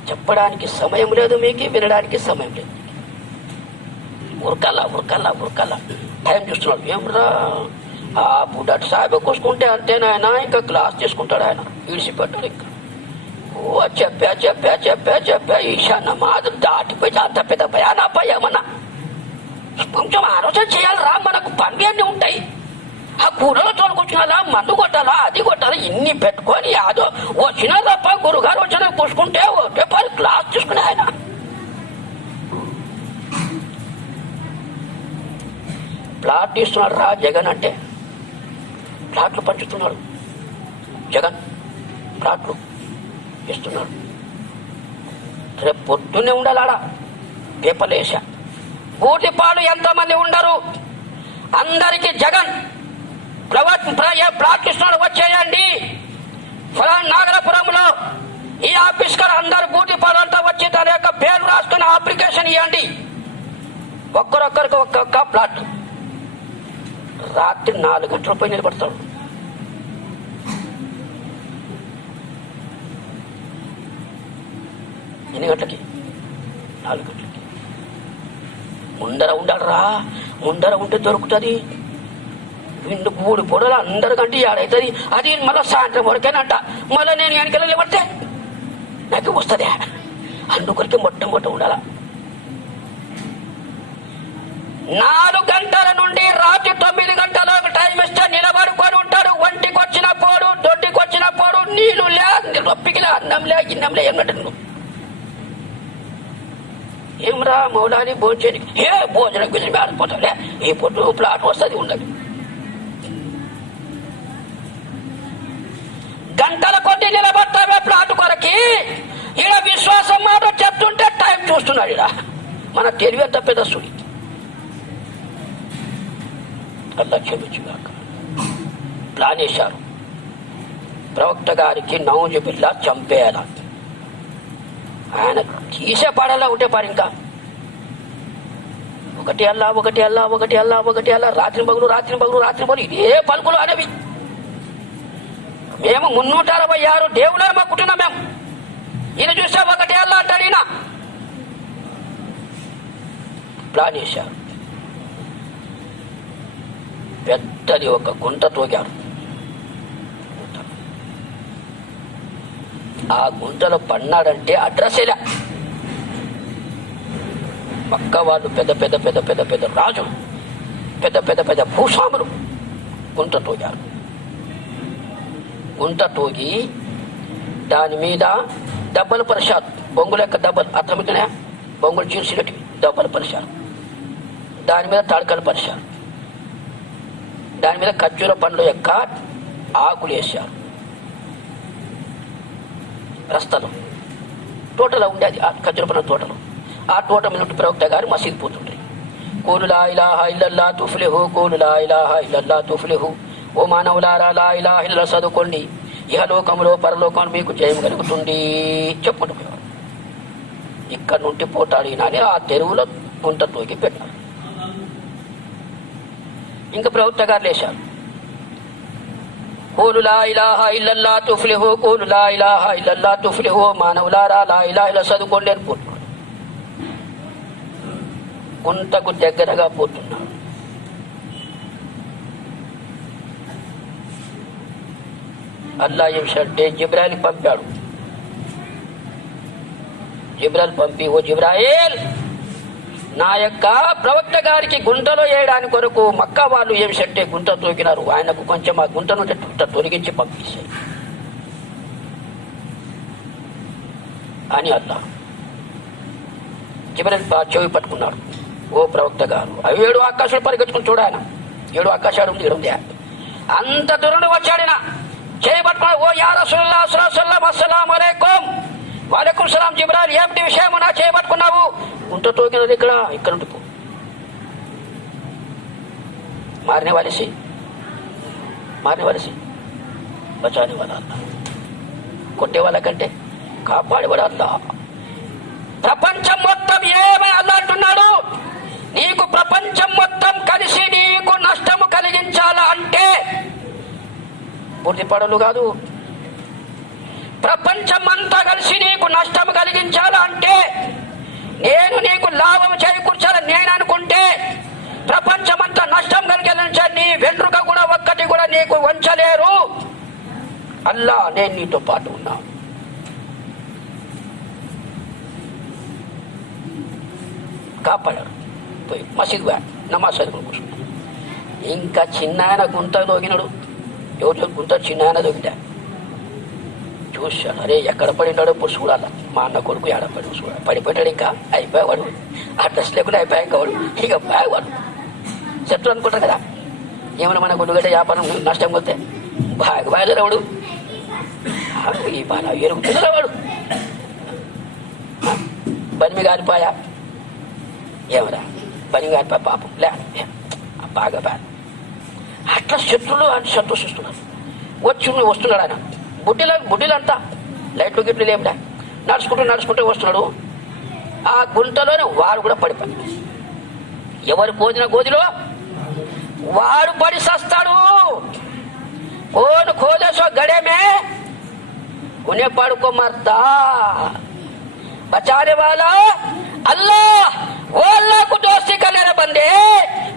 చెప్పడానికి సమయం లేదు మీకు, వినడానికి సమయం లేదు. ఉరకల్లా టైం చూస్తున్నాడు. ఏమరా ఆ బుడ్డటి సాహెబ్ కూసుకుంటే అంతేనాయన, ఇంకా క్లాస్ చేసుకుంటాడు ఆయన, విడిచిపెట్టాడు. ఇంకా ఓ చెప్పా ఈశా నమాజ్ దాటిపోయి అంత పెద్ద భయానాపై ఏమన్నా కొంచెం ఆలోచన చేయాలి రా. మనకు పనులు అన్నీ ఉంటాయి. ఆ కూరలో తోలుకొచ్చినాలా, మందు కొట్టాలా, అది కొట్టాలా, ఇన్ని పెట్టుకొని అదో వచ్చినా తప్ప గురుగారు వచ్చినా కూసుకుంటే ఒకే పని క్లాస్ చూసుకునే ఆయన. ప్లాట్ ఇస్తున్నాడు రా జగన్ అంటే. ప్లాట్లు పంచుతున్నాడు జగన్, ప్లాట్లు ఇస్తున్నాడు. రేపు పొద్దున్నే ఉండాలాడ పేపర్లు వేసా. బూటిపాడు ఎంతమంది ఉండరు, అందరికీ జగన్ ప్లాట్లు ఇస్తున్నాడు, వచ్చేయండి ఫలానా నాగరపురంలో ఈ ఆఫీస్ గారు అందరు బూటిపాడు అంతా వచ్చి తన యొక్క పేరు రాసుకుని అప్లికేషన్ ఇవ్వండి. ఒక్కరొక్కరికి ఒక్కొక్క ప్లాట్. రాత్రి 4 గంటల పోయి నిలబడతాడు. ఎన్ని గంటలకి? 4 గంటలకి. ముందర ఉండాలరా, ముందర ఉంటే దొరుకుతుంది. విండు 3 పొడలు అందరికంటే ఏడవుతుంది. అది మళ్ళీ సాయంత్రం వరకేనంట. మళ్ళీ నేను వెనకాల నిలబడితే నాకు వస్తుంది. అందుకొరికి మొట్టమొదట ఉండాల. 4 గంటల నుండి రాత్రి 9 గంటల టైం ఇస్తే నిలబడుకొని ఉంటాడు. ఒంటికి వచ్చిన పోడు, దొడ్డికి వచ్చిన పోడు, నీళ్లు లే, రొప్పికిలే, అన్నంలే, గిన్నంలే, ఏమన్నట్టు. ఏమరా మౌలాని భోజనం, ఏ భోజనం గురించి ఆడిపోతాలే, ఈ పొట్టు ప్లాట్ వస్తుంది ఉండదు. గంటల కొద్ది నిలబడతావే ప్లాట్ కొరకి. ఈడ విశ్వాసం మాట చెప్తుంటే టైం చూస్తున్నాడు. ఇడ మన తెలివి ఎంత పెద్ద సుడి. అల్లా క్షమించుగాక. ప్లాన్ వేశారు ప్రవక్త గారికి నౌజుబిల్లా చంపేయాల. ఆయన తీసే పాడల్లా ఉంటే పారు. ఇంకా ఒకటి అల్లా రాత్రి పగులు ఇదే పలుకులు అనేవి. మేము 366 దేవుళ్ళని మాకుంటున్నాం. మేము ఈయన చూసా ఒకటి అల్లా అంటాడు. ఈయన ప్లాన్ చేశారు. పెద్దది ఒక గుంట తోగారు. ఆ గుంటలో పన్నాడంటే అడ్రస్ ఇలా. పక్క వాళ్ళు పెద్ద రాజులు, పెద్ద భూస్వాములు గుంట తోగారు. గుంట తోగి దాని మీద దెబ్బలు పరిశారు. బొంగుల యొక్క దెబ్బలు అర్థమవుతున్నాయా? బొంగులు చీల్చినట్టు దెబ్బలు పరిశారు. దాని మీద తడకలు పరిశారు. దాని మీద ఖర్జూర పండ్ల యొక్క ఆకులు వేశారు. రస్తలో తోటలో ఉండేది ఆ ఖర్జూర పండ్ల తోటలో. ఆ తోట మీద ప్రవక్త గారు మసీదు పోతుంటారు. కూలు లా ఇలాహా ఇల్లల్లా తుఫ్లిహు, కూలు లా ఇలాహా ఇల్లల్లా తుఫ్లిహు. ఓ మానవులారా లా ఇలాహా ఇల్లల్లా చదువుకోండి, ఇహలోకంలో పరలోకంలో మీకు జయం కలుగుతుంది చెప్పుకుంటూ పోయారు. ఇక్కడ నుండి పోటాడినని ఆ తెరువులో గుంట తోగి పెట్టారు. ఇంకా ప్రవక్త గారు లేచారు. కూలు లా ఇలాహా ఇల్లల్లా తుఫ్లిహు, కూలు లా ఇలాహా ఇల్లల్లా తుఫ్లిహు. మానవులారా లా ఇలాహా ఇల్లల్లా చదువుకోండి అని పోతున్నారు. గుంటకు దగ్గరగా పోతున్నారు. అల్లా ఏం చేశాడంటే జిబ్రాయిల్ పంపాడు. జిబ్రాయిల్ పంపి, ఓ జిబ్రాయిల్, నా యొక్క ప్రవక్త గారికి గుంటలో వేయడానికి కొరకు మక్కా వాళ్ళు ఏం చెట్టే గుంట తోకినారు. ఆయనకు కొంచెం ఆ గుంట నుండి తొలగించి పంపించాయి అని అల్లా. జిబ్రాయిల్ చెవి పట్టుకున్నాడు. ఓ ప్రవక్త గారు, అవి 7 ఆకాశాలు పరిగెత్తుకుని చూడ. ఆయన 7 ఆకాశాలు ఉంది, 7 అంత దూరం వచ్చాడిన చేయబట్టుకున్నాడు. ఓ యా రసూలుల్లాహ్ సల్లల్లాహు అలైహి వసల్లం, అస్సలాము అలైకుం. వాలేకుం సలాం జిబ్రాయిల్, ఏమిటి విషయం నా చేయబట్టుకున్నావు? గుంట తోకినది ఇక్కడ ఉండిపో. మారనే వాలేసి బచానే వాళ్ళ అల్లా, కొట్టే వాళ్ళకంటే కాపాడేవాడు అల్లా. ప్రపంచం మొత్తం ఏమని అల్లా అంటున్నాడు, నీకు ప్రపంచం మొత్తం కలిసి నీకు నష్టం బుద్ధి పడలు కాదు. ప్రపంచమంతా కలిసి నీకు నష్టం కలిగించాలంటే, నేను నీకు లాభం చేకూర్చాలని నేను అనుకుంటే, ప్రపంచమంతా నష్టం కలిగించాలి, నీ వెంట్రుక కూడా ఒక్కటి కూడా నీకు వంచలేరు. అల్లా నేను నీతో పాటు ఉన్నా. కాపాడారు. పోయి మసీద్ నమాజ్ చదువుకుని కూర్చున్నాడు. ఇంకా చిన్న ఆయన గుంత దొగినాడు. ఎవరు గుంత చిన్న ఆయన దొగిట చూశాడు. అరే ఎక్కడ పడినాడో ఇప్పుడు చూడాల. మా అన్న కొడుకు ఏడపడి చూడాలి. పడిపోయాడు. ఇంకా అయిపోయేవాడు. ఆ డ్రెస్ లేకుండా అయిపోయాక వాడు ఇక బాగవాడు చెప్తాడు అనుకుంటారు కదా. ఏమైనా మన గుడ్డుగడ్డ వ్యాపారం నష్టం కొడితే బాగా బయలుదేరాడు. ఈ బాగా ఎరుగుతున్నారా వాడు. బనిమి కాలిపోయా. ఏమరా బనిమి కాలిపోయా పాపం లే బాగా బాగా అట్లా శత్రులు అని సంతోషిస్తున్నారు. వస్తున్నాడు ఆయన. బుడ్డిలంతా లైట్లు గిట్లు లేమిడా నడుచుకుంటూ వస్తున్నాడు. ఆ గుంటలోనే వాడు కూడా పడిపోయి, ఎవరు పోదిన గోదిలో వాడు పడి సస్తాడు. కోను खोदे गड़े में उन्हें पढ़ को मरता बचाने वाला अल्लाह. ఓ అల్లాహకు దోస్తి కలేర బందే,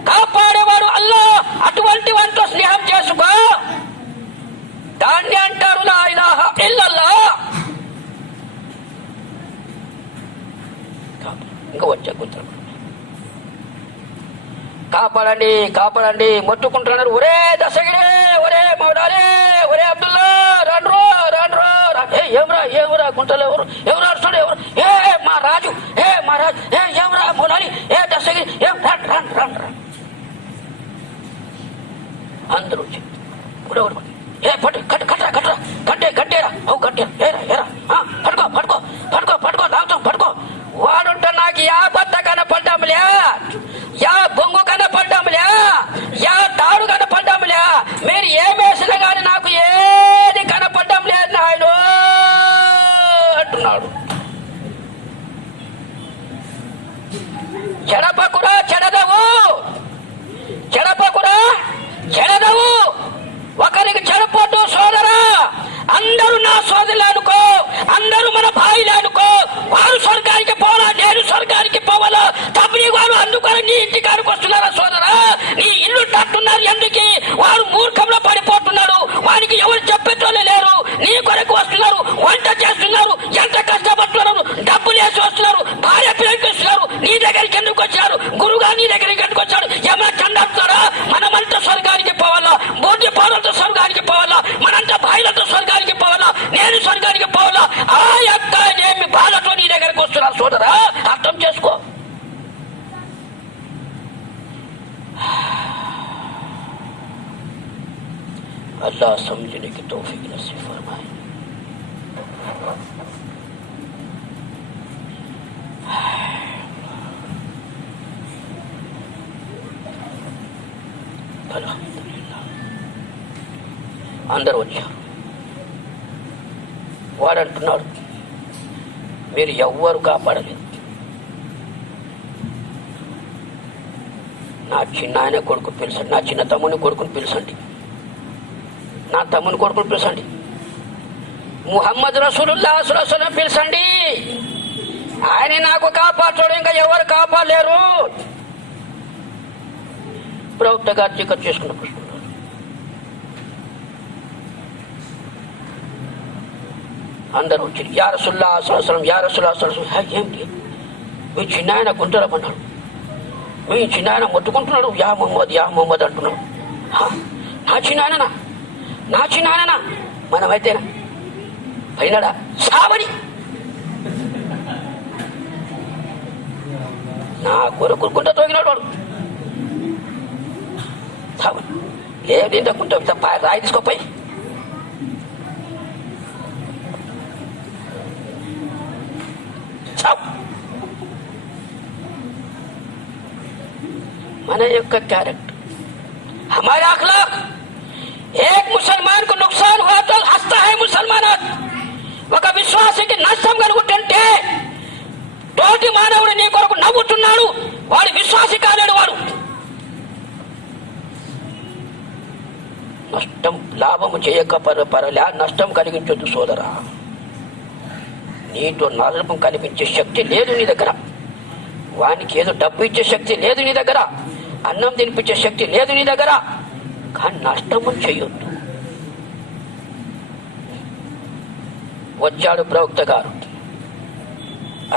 కాపాడేవాడు అల్లాహ్. అటువంటి వారితో స్నేహం చేసుకో. దాన్ని అంటారు లా ఇలాహా ఇల్లల్లాహ్. ఇంకా వచ్చే కూతురు కాపాడండి మొత్తుకుంటున్నారు. ఒరే దశగిరే, ఒరే మౌడాలే, ఒరే అబ్దుల్లా రండ్రో. ఏమరా గుంటలు ఎవరు అరుస్తాడు? ఎవరు? మా రాజు ఏమరా మౌలాలి, దశగిరి రన్. అందరూ వచ్చి కట్టేరా పట్టుకో లాగుతాం పట్టుకో. వాడుంట నాకు యా బత్త కనపడ్డాములే, యా బొంగు కనపడ్డాములే, యా తాడు కనపడ్డాములే, మీరు ఏమేసినా కానీ నాకు ఏది కనపడ్డం లేదు నాయన అంటున్నాడు. చెడపకురా చెడదవు. ఒకరికి చెడపోతూ సోదరా, అందరూ నా సోదరులు అనుకో, అందరూ మన భాయిలు అనుకో. వారు స్వర్గానికి పోవాలా, నేను స్వర్గానికి పోవాలా? తప్పని వారు అందుకని నీ ఇంటికానికి వస్తున్నారా సోదరా? నీ ఇల్లు తట్టున్నారు ఎందుకు? వారు మూర్ఖంలో పడిపోతున్నాడు. వారికి ఎవరు చెప్పేటోళ్ళు లేరు. నీ కొరకు వస్తున్నారు, వంట చేస్తున్నారు, ఎంత కష్టపడుతున్నారు, డబ్బులు వేసి వస్తున్నారు, భార్య పిల్లలకి వస్తున్నారు. నీ దగ్గరికి ఎందుకు వచ్చారు? గురువుగా నీ దగ్గరికి ఎందుకు వచ్చాడు? ఏమైనా చందాడుతారా? మనమంతా స్వర్గానికి పోవాలా? బోధి పౌరులతో స్వర్గానికి పోవాలా? మనంతా భార్యలతో స్వర్గానికి పోవాలా? నేను స్వర్గానికి పోవాలా? ఆ యొక్క ఏమి బాధతో నీ దగ్గరికి వస్తున్నారు సోదరా, అర్థం చేసుకో. अल्लाह समझने की तौफीक नसीब फरमाए. అందరూ వచ్చారు. వాడు అంటున్నాడు, మీరు ఎవ్వరు కాపాడలేదు. నా చిన్న ఆయన కొడుకు పిలిచండి, నా చిన్న తమ్ముని కొడుకుని పిలిచండి, నా తమ్ముని కొడుకుని పిలిచండి, ముహమ్మద్ రసూలుల్లాహ్ సల్లల్లాహు అలైహి వసల్లం పిలిచండి. ఆయన నాకు కాపాడతాడు, ఇంకా ఎవరు కాపాడలేరు. ప్రవక్త గారు చికెట్ చేసుకున్న పుష్పం అందరూ వచ్చి యా రసూలుల్లాహ్ సల్లల్లాహు అలైహి వసల్లం, యా రసూలుల్లాహ్ సల్లల్లాహు అలైహి వసల్లం. ఏంటి మీ చిన్న ఆయన గుంటరమన్నాడు, మీ చిన్న ఆయన మొత్తుకుంటున్నాడు, యా మొహమ్మద్ అంటున్నాడు. నా చిన్న ఆయననా? మనమైతేనా? పైనడా సావని నా కొరకు గుంట తోగినాడు వాడు. సావని లేదు గుంట రాయి తీసుకోపోయి మన యొక్క క్యారెక్టర్, हमारे अखलाक. एक मुसलमान को नुकसान हुआ तो हंसता है मुसलमान. ఒక విశ్వాసికి నష్టం కలుగుతుంటే తోటి మానవుడు నీ కొరకు నవ్వుతున్నాడు, వాడు విశ్వాసి కాలేడు. వాడు నష్టం లాభము చేయక పరలే, నష్టం కలిగించొద్దు సోదరా. నీతో లాభం కల్పించే శక్తి లేదు నీ దగ్గర, వానికి ఏదో డబ్బు ఇచ్చే శక్తి లేదు నీ దగ్గర, అన్నం తినిపించే శక్తి లేదు నీ దగ్గర, కానీ నష్టము చేయొద్దు. వచ్చాడు ప్రవక్త గారు.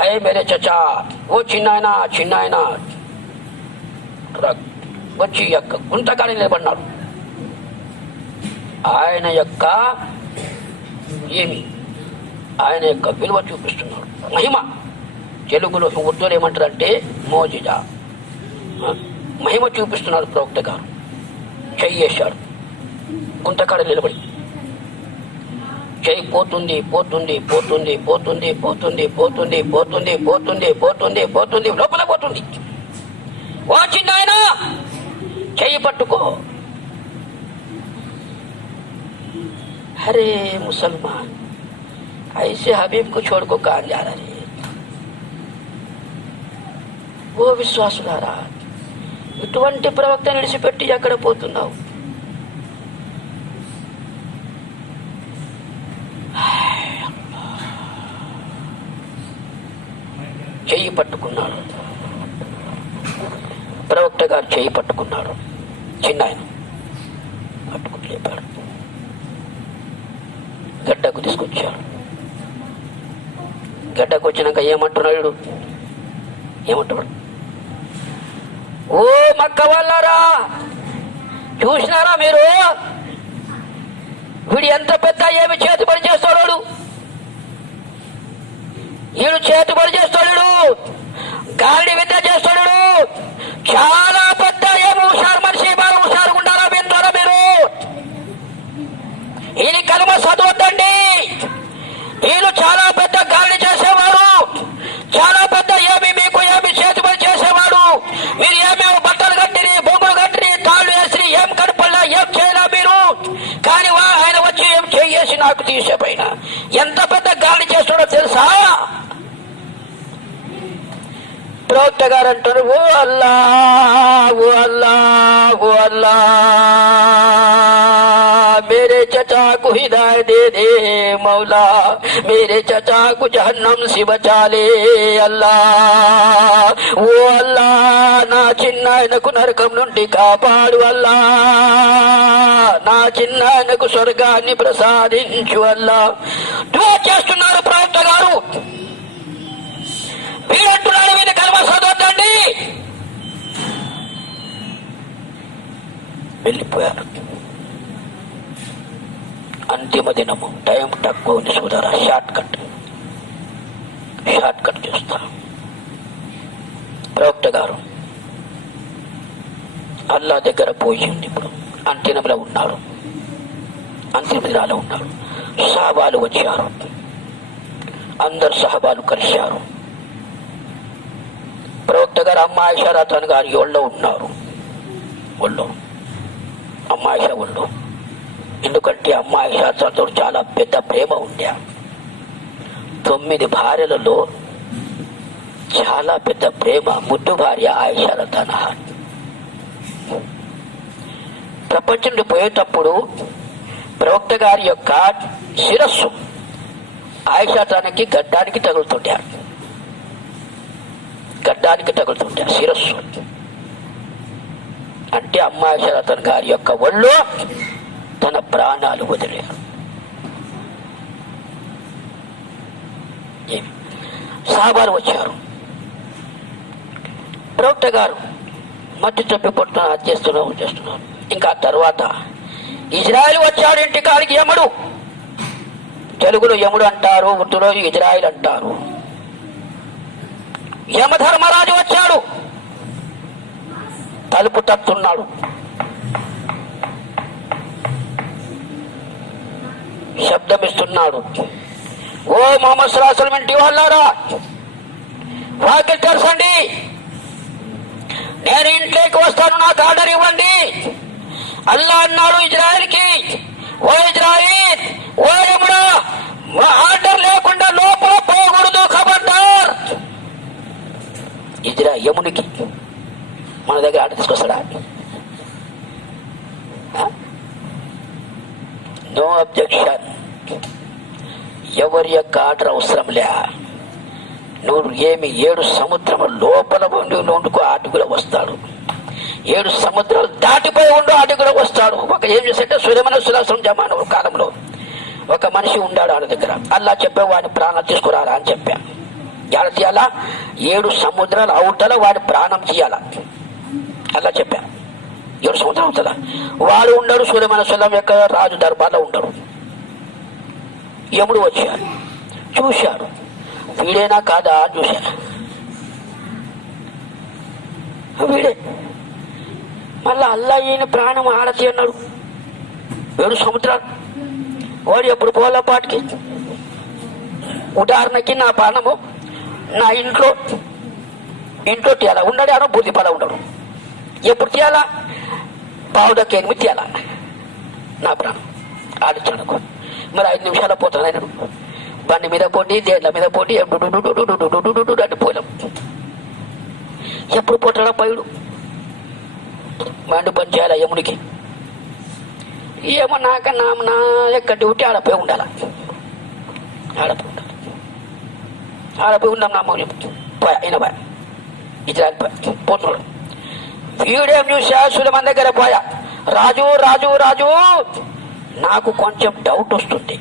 అయ్యే మేరే చచా, ఓ చిన్నాయన వచ్చి యొక్క గుంతకాడ నిలబడినాడు. ఆయన యొక్క విలువ చూపిస్తున్నాడు, మహిమ. తెలుగులో ఉర్దూలో ఏమంటారంటే మోజిజా, మహిమ చూపిస్తున్నాడు ప్రవక్త గారు. చెయ్యేశాడు గుంతకాడ నిలబడి. చెయ్యి పోతుంది పోతుంది పోతుంది పోతుంది పోతుంది పోతుంది పోతుంది పోతుంది పోతుంది పోతుంది లోపల పోతుంది. ఓ చిన్నాయన చెయ్యి పట్టుకో. అరే ముసల్మాన్, ऐसे हबीब को छोड़ को कहा जा रहा है. ఓ విశ్వాసులారా, ఇటువంటి ప్రవక్త నిడిచిపెట్టి ఎక్కడ పోతున్నావు? చెయ్యి పట్టుకున్నాడు ప్రవక్త గారు, చెయ్యి పట్టుకున్నాడు. చిన్నాయన పట్టుకుని లేపాడు, గడ్డకు తీసుకొచ్చాడు. గడ్డకు వచ్చినాక ఏమంటున్నాడు? ఓ మక్క వాళ్ళారా, చూసినారా మీరు? వీడు ఎంత పెద్ద ఏమి చేతుబడి చేస్తాడు, వీడు చేతుబడి చేస్తాడు, గాలి విద్య చేస్తాడు, చాలా పెద్ద ఏమి హుషారు మనిషి. బాగా హుషారుగా ఉండారా వింటారా మీరు? ఈయన కలమ చదవద్దండి. వీళ్ళు చాలా పెద్ద గాలి చేసేవాడు, చాలా పెద్ద ఏమి మీకు ఏమి చేతుబడి చేసేవాడు. మీరు ఏమేమి బట్టలు కట్టిరి, బొమ్మలు కట్టిరి, తాళ్ళు వేసి ఏం కడపల్లా, ఏం చేయలా మీరు. కానీ ఆయన వచ్చి ఏం చేసి నాకు తీసే పైన ఎంత పెద్ద గాలి చేస్తాడో తెలుసా? ప్రవక్త గారు అంటారు, ఓ అల్లా ఓ అల్లా ఓ అల్లా, मेरे चचा को हिदायत दे दे मौला, मेरे चचा को जहन्नम से बचा ले अल्लाह. ఓ అల్లా, నా చిన్నాయనకు నరకం నుండి కాపాడు అల్లా, నా చిన్నాయనకు స్వర్గాన్ని ప్రసాదించు అల్లా. దుఆ చేస్తున్నారు ప్రవక్త గారు. వీరంటున్నాడు, మీద కలమ చదవద్దండి. వెళ్ళిపోయారు. అంతిమ దినము, టైం తక్కువ ఉంది సోదరా. షార్ట్ కట్ చేస్తారు. ప్రవక్త గారు అల్లా దగ్గర పోయింది. ఇప్పుడు అంతిమంలో ఉన్నాడు, అంతిమ దినాల్లో ఉన్నాడు. సహాబాలు వచ్చారు, అందరు సహాబాలు కలిశారు. ప్రవక్త గారు అమ్మ ఆయిషా రతన్ గారి ఒళ్ళో ఉన్నారు. అమ్మ ఆయిషా ఒళ్ళో. ఎందుకంటే అమ్మ ఆయిషాతో చాలా పెద్ద ప్రేమ ఉండే. 9 భార్యలలో చాలా పెద్ద ప్రేమ, ముద్దు భార్య ఆయిషా రతన్. ప్రపంచం నుండి పోయేటప్పుడు ప్రవక్త గారి యొక్క శిరస్సు ఆయిషా రతన్కి గడ్డానికి తగులుతుంటారు, శిరస్సు. అంటే అమ్మ ఆయిషా రతన్ గారి యొక్క ఒళ్ళో తన ప్రాణాలు వదిలేరు. సహాబాలు వచ్చారు. ప్రవక్త గారు మధ్య చెప్పి పట్టున చేస్తున్నారు. ఇంకా తర్వాత ఇజ్రాయిల్ వచ్చాడు ఇంటికాడికి. యముడు, తెలుగులో యముడు అంటారు, ఉర్దూలో ఇజ్రాయిల్ అంటారు. యమధర్మరాజు వచ్చాడు, తలుపు తట్టున్నాడు. శబ్దమిస్తున్నాడు, ఓ మొహమ్మద్ సల్లల్లాహు అలైహి వసల్లం ఇంటి వాళ్ళారా, వాకిలి తెరచండి, నేను ఇంట్లోకి వస్తాను, నాకు ఆర్డర్ ఇవ్వండి. అల్లా అన్నాడు ఇజ్రాయిల్కి, ఓ ఇజ్రాయిల్, ఓ యముడా, ఆర్డర్ లేకుండా లోపల పోకూడదు, ఖబర్దార్. యమునికి మన దగ్గర ఆర్డర్ తీసుకొస్తాడా? ఎవరి యొక్క ఆర్డర్ అవసరంలే. నువ్వు ఏమి 7 సముద్రముల లోపల వండుకో అడుగులో వస్తాడు, 7 సముద్రాలు దాటిపోయి ఉండు అడుగులో వస్తాడు. ఒక ఏం చేసంటే సులేమాను సులాసం జమాను కాలంలో ఒక మనిషి ఉన్నాడు ఆయన దగ్గర. అల్లా చెప్పే వాడి ప్రాణం తీసుకురారా అని చెప్పా. ఎలా తీయాలా? 7 సముద్రాలు అవుతల వాడి ప్రాణం తీయాలా అల్లా చెప్పా. 7 సముద్రాలు అవుతల వాడు ఉండడు. సులేమాను సులాం యొక్క రాజు దర్బార్లో ఉండడు. యముడు వచ్చాడు, చూశాడు, వీడేనా కాదా అని చూశాను. వీడే. మళ్ళా అల్లా ఈయన ప్రాణం ఆడతి అన్నాడు. 7 సముద్రాలు వాడు ఎప్పుడు పోవాల పాటికి. ఉదాహరణకి నా ప్రాణము నా ఇంట్లో తీయాలా, ఉండడు అన్న బుద్ధిపడ ఉండడు. ఎప్పుడు తీయాలా? పావుడకి 8 తీయాలా నా ప్రాణం ఆడించడానికి. మరి 5 నిమిషాల పోతాను ఆయన. బండి మీద పోటీ, దేట్ల మీద పోటీ, అంటే పోలేం. ఎప్పుడు పోతాడా పైడు? మండు పని చేయాలా యముడికి? ఏమో నాక నా యొక్క డ్యూటీ ఆడపోయి ఉండాల. ఆడపోయి ఉందాం నా మౌల్యం పోయా అయిన పోయా ఇది పోతున్నాడు. వీడియో చూసా సులేమాన్ దగ్గర పోయా. రాజు రాజు రాజు నాకు కొంచెం డౌట్ వస్తుంది.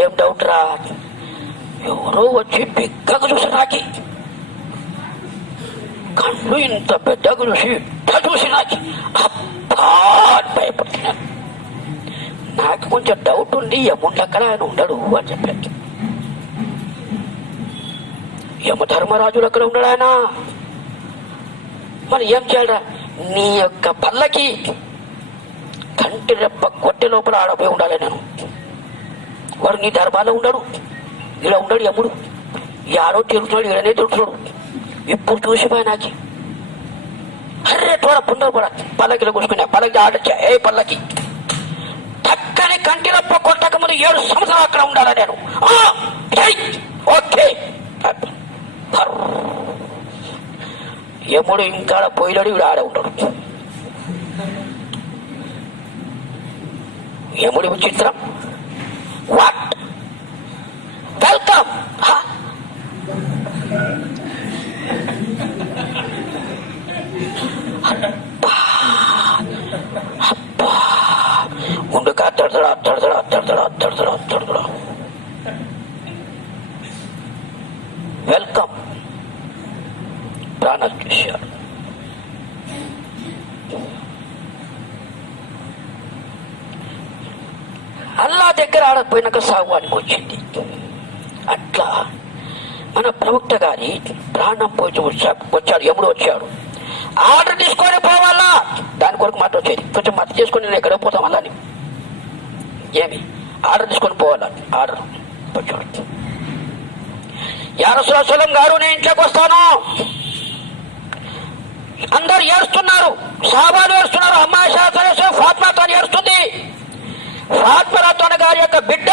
ఏం డౌట్ రా? ఎవరో వచ్చి బిగ్గగా చూసి నాకి కళ్ళు ఇంత పెద్దగా చూసి నాకి అబ్బా భయపడుతున్నాను. నాకు కొంచెం డౌట్ ఉంది, యముండి అక్కడ ఆయన ఉండడు అని చెప్పాడు. యమధర్మరాజులు అక్కడ ఉన్నాడు ఆయన. మరి ఏం చేయాలరా? నీ యొక్క పల్లకి కంటి రెప్ప కొట్టె లోపల ఆడపోయి ఉండాలి నేను. వాడు నీ దర్బార్లో ఉండడు, ఇలా ఉండడు యముడు. యాడో తిరుగుతున్నాడు, ఈడనే తిరుగుతున్నాడు. ఇప్పుడు చూసిపోయి నాకి అర్రే తోడ పుండరు కూడా పల్లకిలో కూర్చుకున్నా. పల్లకి ఆడచ్చా ఏ పల్లకి చక్కని కంటి రెప్ప కొట్టక ముందు 7 సంవత్సరాలు అక్కడ ఉండాలా నేను. ఓకే. యముడు ఇంకా పోయినాడు, వీడు ఆడ ఉంటాడు. యముడి విచిత్రం. What welcome. ముందుగా తడతడా వెల్కమ్ ప్రాణాలు చూశాడు. అల్లా దగ్గర ఆడకపోయినాక సాగువానికి వచ్చింది. అట్లా మన ప్రవక్త గారి ప్రాణం పోయి వచ్చాడు. యముడు వచ్చాడు, ఆర్డర్ తీసుకొని పోవాలా. దాని కొరకు మాట వచ్చేది. కొంచెం మత చేసుకొని నేను ఎక్కడ పోతాం అలాని ఏమి ఆర్డర్ తీసుకొని పోవాలా. ఆర్డర్ వచ్చాడు. యా రసూలుల్లాహ్ గారు నేను ఇంట్లోకి వస్తాను. అందరు ఏడుస్తున్నారు, సహాబాలు ఏడుస్తున్నారు. అమ్మాయి ఫాతిమాతో ఏడుస్తుంది. ఫాతిమా గారి యొక్క బిడ్డ,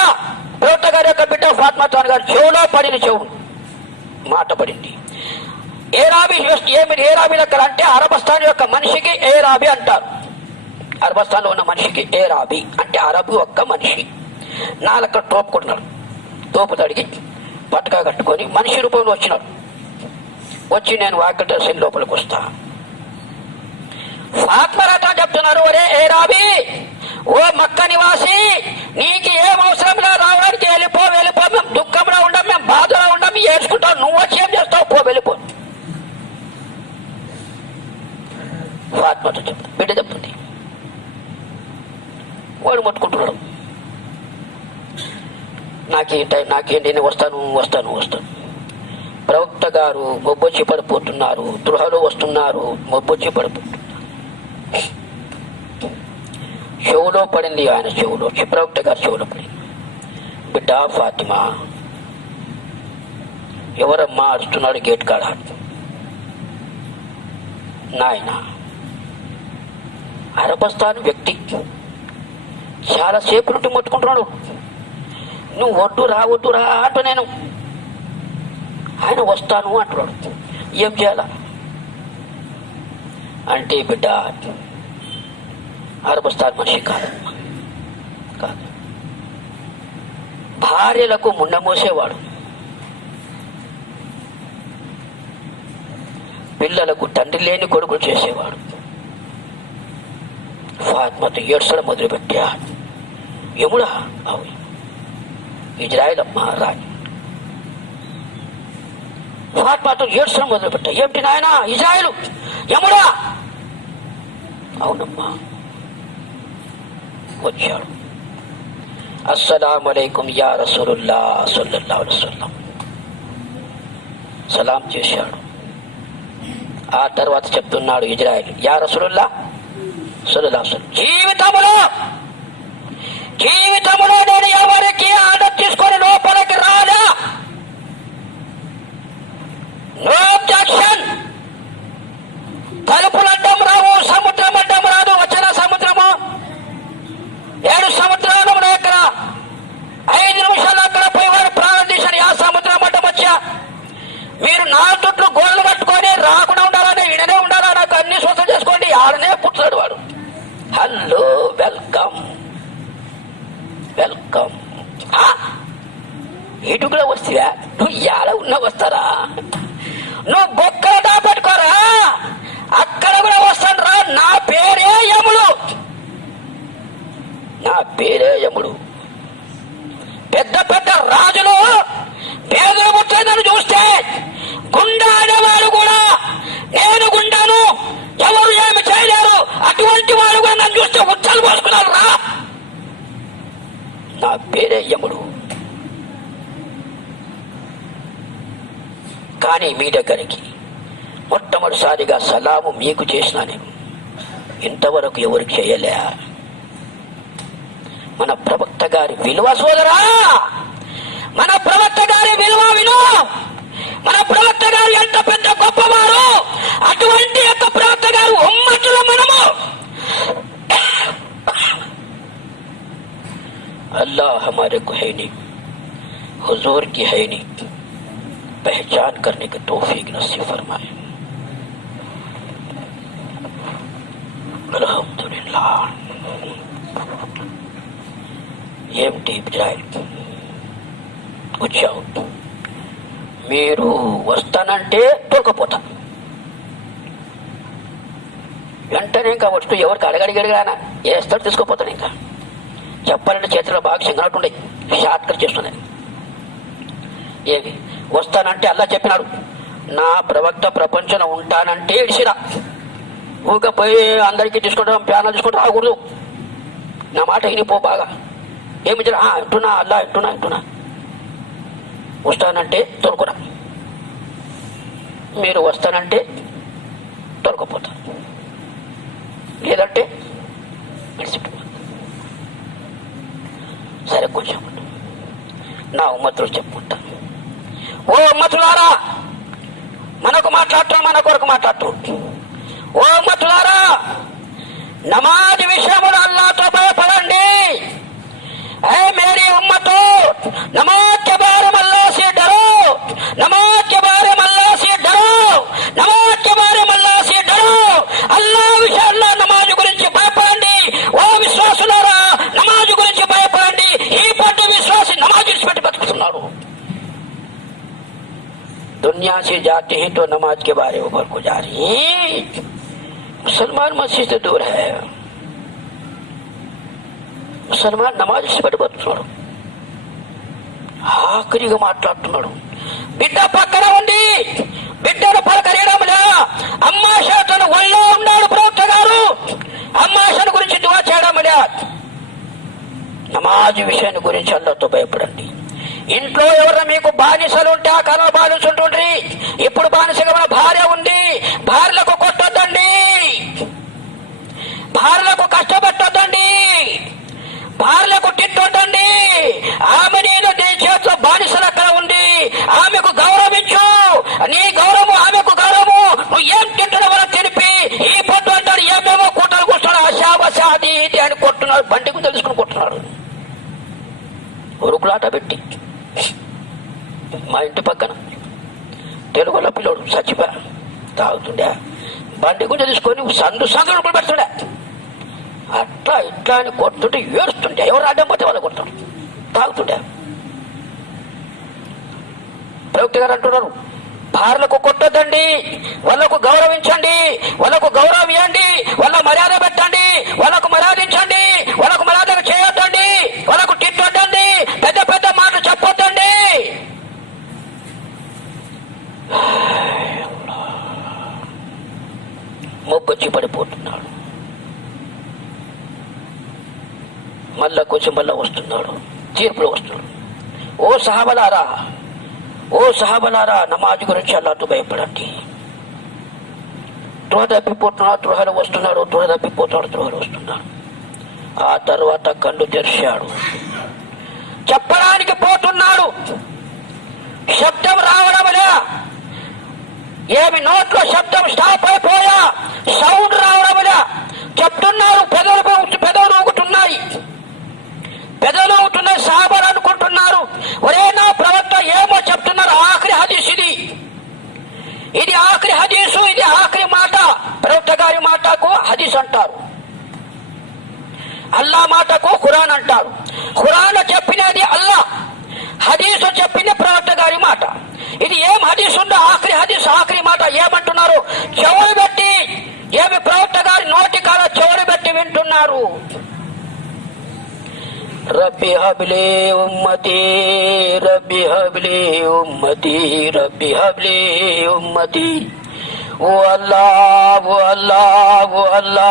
ప్రవక్త గారి యొక్క బిడ్డ ఫాతిమా గారి చెవులో పడిన చెవు మాట పడింది. ఏరాబి ఏరాబి లెక్కలు అంటే అరబస్థాన్ యొక్క మనిషికి ఏరాబి అంటారు. అరబస్థాన్లో ఉన్న మనిషికి ఏరాబి అంటే అరబు ఒక్క మనిషి. నాలక్కడ తోపుకుంటున్నాడు. తోపు తడిగి పట్టుగా కట్టుకొని మనిషి రూపంలో వచ్చినాడు. వచ్చి నేను వాకిట సెల్ లోపలికి వస్తా. ఫాతిమా చెప్తున్నారు, ఒరే ఏరాబి, ఓ మక్క నివాసి, నీకు ఏం అవసరం లేదు రావడానికి. వెళ్ళిపో మేము దుఃఖంలో ఉండం, మేము బాధలో ఉండం, ఏడ్చుకుంటాం. నువ్వు వచ్చి ఏం చేస్తావు? పో వెళ్ళిపో. ఫాతిమా చెప్తా, బిడ్డ చెప్తుంది. వాడు ముట్టుకుంటున్నాడు. నాకేంటి నేను వస్తాను. ప్రవక్త గారు మొబ్బొచ్చి పడిపోతున్నారు, దృహలో వస్తున్నారు, మొబ్బొచ్చి పడిపోతున్నారు. చెవులో పడింది, ఆయన చెవులో, ప్రవక్త గారు చెవులో పడింది. బిడ్డ ఫాతిమా, ఎవరమ్మా అరుస్తున్నాడు గేట్ కాడ. నాయన అరబస్థాన్ వ్యక్తి చాలాసేపు నుండి మొత్తుకుంటున్నాడు. నువ్వు వద్దు రా అంటూ నేను, ఆయన వస్తాను అంటున్నాడు. ఏం చేయాలా అంటే, బిడ్డ అరబస్థాన్ మనిషి కాదు, కాదు. భార్యలకు ముండమోసేవాడు, పిల్లలకు తండ్రి లేని కొడుకులు చేసేవాడు. ఫాత్మతో ఏడ్చడం మొదలుపెట్టా. యముడా, అవు ఇజ్రాయిల్ అమ్మ రాణి. ఫాత్మతో ఏడ్చడం మొదలుపెట్టా. ఏమిటి నాయన ఇజ్రాయిలు, యముడా? అవునమ్మా. వచ్చాడు. అస్సలాము అలైకుం యా రసూలుల్లా సల్లల్లాహు అలైహి వసల్లం. సలాం చేశాడు. ఆ తర్వాత చెప్తున్నాడు ఇజ్రాయిల్, యా రసూలుల్లా సల్లల్లాహు అలైహి వసల్లం, జీవితంలో నేను ఎవరికి ఆర్డర్ తీసుకొని లోపలికి రాదా? No objection. తలుపులు అడ్డం రావు, సముద్రం అడ్డం రాదు. వచ్చిన సముద్రము 7 సముద్రాలు ఇక్కడ 5 నిమిషాలు అక్కడ పోయి వారు ప్రాణం తీశారు. ఆ సముద్రం అడ్డం వచ్చా. మీరు 4 చుట్లు గోడలు కట్టుకొని రాకుండా ఉండాలని, ఈడనే ఉండాలా, నాకు అన్ని స్వస్థం చేసుకోండి. ఆడనే పుట్టాడు వాడు. Hello, welcome welcome. ఇటు కూడా వస్తావా? నువ్వు ఎలా ఉన్నా వస్తారా? నువ్వు బొక్కలు దాపెట్టుకోరా, అక్కడ కూడా వస్తాను రా. నా పేరే యముడు, నా పేరే యముడు. పెద్ద పెద్ద రాజులు పేదలు పుట్టేదని చూస్తే గుండా అనేవాడు కూడా నేను గుండాను, ఎవరు ఏమి చేయలేరు, అటువంటి వాడు కూడా నన్ను చూస్తే ఉచ్చలు పోసుకున్నారు రా. నా పేరే యముడు. కానీ మీ దగ్గరికి మొట్టమొదటిసారిగా సలాము మీకు చేసినా నేను ఇంతవరకు ఎవరు చేయలే. మన ప్రవక్త గారి విలువ సోదరా, మన ప్రవక్త గారి విలువ విను. మన ప్రవక్త గారు ఎంత పెద్ద గొప్పవారు. అటువంటి యొక్క ప్రవక్త గారు ఉమ్మతులు మనము. अल्लाह हमारे को है नहीं, हुजूर की है नहीं, पहचान करने की तौफीक नसीब फरमाए. अल्हम्दुलिल्लाह. ఏమిటి ఇజ్రాయిల్? వచ్చావు, మీరు వస్తానంటే దొరకపోతా. వెంటనే ఇంకా వస్తూ ఎవరికి అడగడిగడిగానా వేస్తాడు, తీసుకోపోతాను. ఇంకా చెప్పాలంటే చేతిలో బాగా చెంగినట్టుండే షార్ట్కట్ చేస్తున్నాను. ఏమి వస్తానంటే అల్లా చెప్పినాడు, నా ప్రవక్త ప్రపంచంలో ఉంటానంటే ఇడిసిరా. ఊక పోయి అందరికీ తీసుకుంటాం, ప్యానల్ తీసుకుంటూ రాకూడదు. నా మాట వినిపో బాగా. ఏమి అంటున్నా, అల్లా అంటున్నా. వస్తానంటే దొరకరా, మీరు వస్తానంటే దొరకపోతారు, లేదంటే సరే కొంచెం నా ఉమ్మతులు చెప్పుకుంటా. ఓ ఉమ్మతులారా, మనకు మాట్లాడటం, మన కొరకు మాట్లాడటం. ఓ ఉమ్మతులారా, నమాజ్ విషయంలో అల్లాహ్తో భయపడండి. ऐ मेरी उम्मतो, नमाज के बारे में अल्लाह से डरो, नमाज के बारे में अल्लाह से डरो, नमाज के बारे में अल्लाह से डरो. अल्लाह विषయంలో నమాజ్ గురించి భయపడండి. ఓ విశ్వాసులారా, నమాజ్ గురించి భయపడండి. ఈ పట్టు విశ్వాసి నమాజ్ విడిచిపెట్టి బతుకుతున్నాడు. दुनिया से जाते हैं तो नमाज के बारे में ऊपर को जा रही. मुसलमान मस्जिद से दूर है. ముసల్మాన్ నమాజ్ పడిపోతున్నాడు. ఆఖరిగా మాట్లాడుతున్నాడు. బిడ్డ పక్కన ఉంది, బిడ్డను పలకరియడంలా అమ్మాషను ఒళ్ళో ఉన్నాడు ప్రవక్త గారు. అమ్మాషను గురించి దువా చేయడంలా. నమాజ్ విషయాన్ని గురించి అల్లాహ్తో భయపడండి. ఇంట్లో ఎవరైనా మీకు బానిసలు ఉంటే ఆ కాలంలో బానిసంటుండ్రి. ఇప్పుడు బానిసగా మన భార్య ఉంది. భార్యలకు కొట్టొద్దండి, భార్యలకు కష్టపెట్టొద్దండి, భార్యలకు తిట్టొద్దండి. ఆమె నేను నీ చేతిలో బానిసలు అక్కడ ఉంది, ఆమెకు గౌరవించు. నీ గౌరవము ఆమెకు గౌరవము. నువ్వు ఏం తింటున్న వల్ల తెలిపి ఈ పొద్దు అంటాడు. ఏమేమో కూటలు కూర్చున్నాడు, అశాబశా అది ఇది అని కొట్టున్నాడు. బండికు తెలుసుకుని కొట్టున్నాడు. ఉరుకులాట పెట్టి మా ఇంటి పక్కన తెలుగులో పిల్లోడు చచ్చిపోయా తాగుతుండే. బండి గురించి తీసుకొని సందులు పెడుతుండే. అట్లా ఇట్లా అని కొడుతుంటే ఏడుస్తుంటే ఎవరు అడ్డం పోతే వాళ్ళు కొడతారు, తాగుతుంటే. ప్రవక్త గారు అంటున్నారు, భార్యలకు కొట్టొద్దండి, వాళ్ళకు గౌరవించండి, వాళ్ళకు గౌరవం ఇవ్వండి, వాళ్ళ మర్యాద పెట్టండి, వాళ్ళకు మర్యాదించండి, వాళ్ళకు మర్యాద చేయొద్దండి, వాళ్ళకు తిట్టొద్దండి, పెద్ద పెద్ద మాటలు చెప్పొద్దండి. మొగ్గొచ్చి పడిపోతున్నాడు, మళ్ళా కొంచెం మళ్ళా వస్తున్నాడు, తీర్పులో వస్తున్నాడు. ఓ సహాబలారా, నమాజ్ గురించి అల్లాహ్తో భయపడండి. త్రోహ తప్పిపోతున్నాడు, త్రోహలు వస్తున్నాడు. ఆ తర్వాత కళ్ళు తెరిచాడు, చెప్పడానికి పోతున్నాడు. శబ్దం రావడంలే, ఏమి నోట్లో శబ్దం స్టాప్ అయిపోయా, సౌండ్ రావడంలే. చెప్తున్నారు, పెదవులు ఊగుతున్నాయి. సహాబాలు అనుకుంటున్నారు, ఒరే నా ప్రవక్త ఏమో చెప్తున్నారు. ఆఖరి హదీస్ ఇది ఆఖరి హదీసు, ఇది ఆఖరి మాట. ప్రవక్త గారి మాటకు హదీస్ అంటారు, అల్లా మాటకు ఖురాన్ అంటారు. ఖురాన్ చెప్పినది అల్లా, హదీసు చెప్పింది ప్రవక్త గారి మాట. ఇది ఏం హదీస్ ఉందో ఆఖరి హదీస్, ఆఖరి మాట ఏమంటున్నారు? చెవులు పెట్టి, ఏమి ప్రవక్త గారి నోటి కాడ చెవులు పెట్టి వింటున్నారు. రబ్బి హబ్లీ ఉమ్మతి, రబ్బి హబ్లీ ఉమ్మతి, రబ్బి హబ్లీ ఉమ్మతి. ఓ అల్లా, ఓ అల్లా, ఓ అల్లా,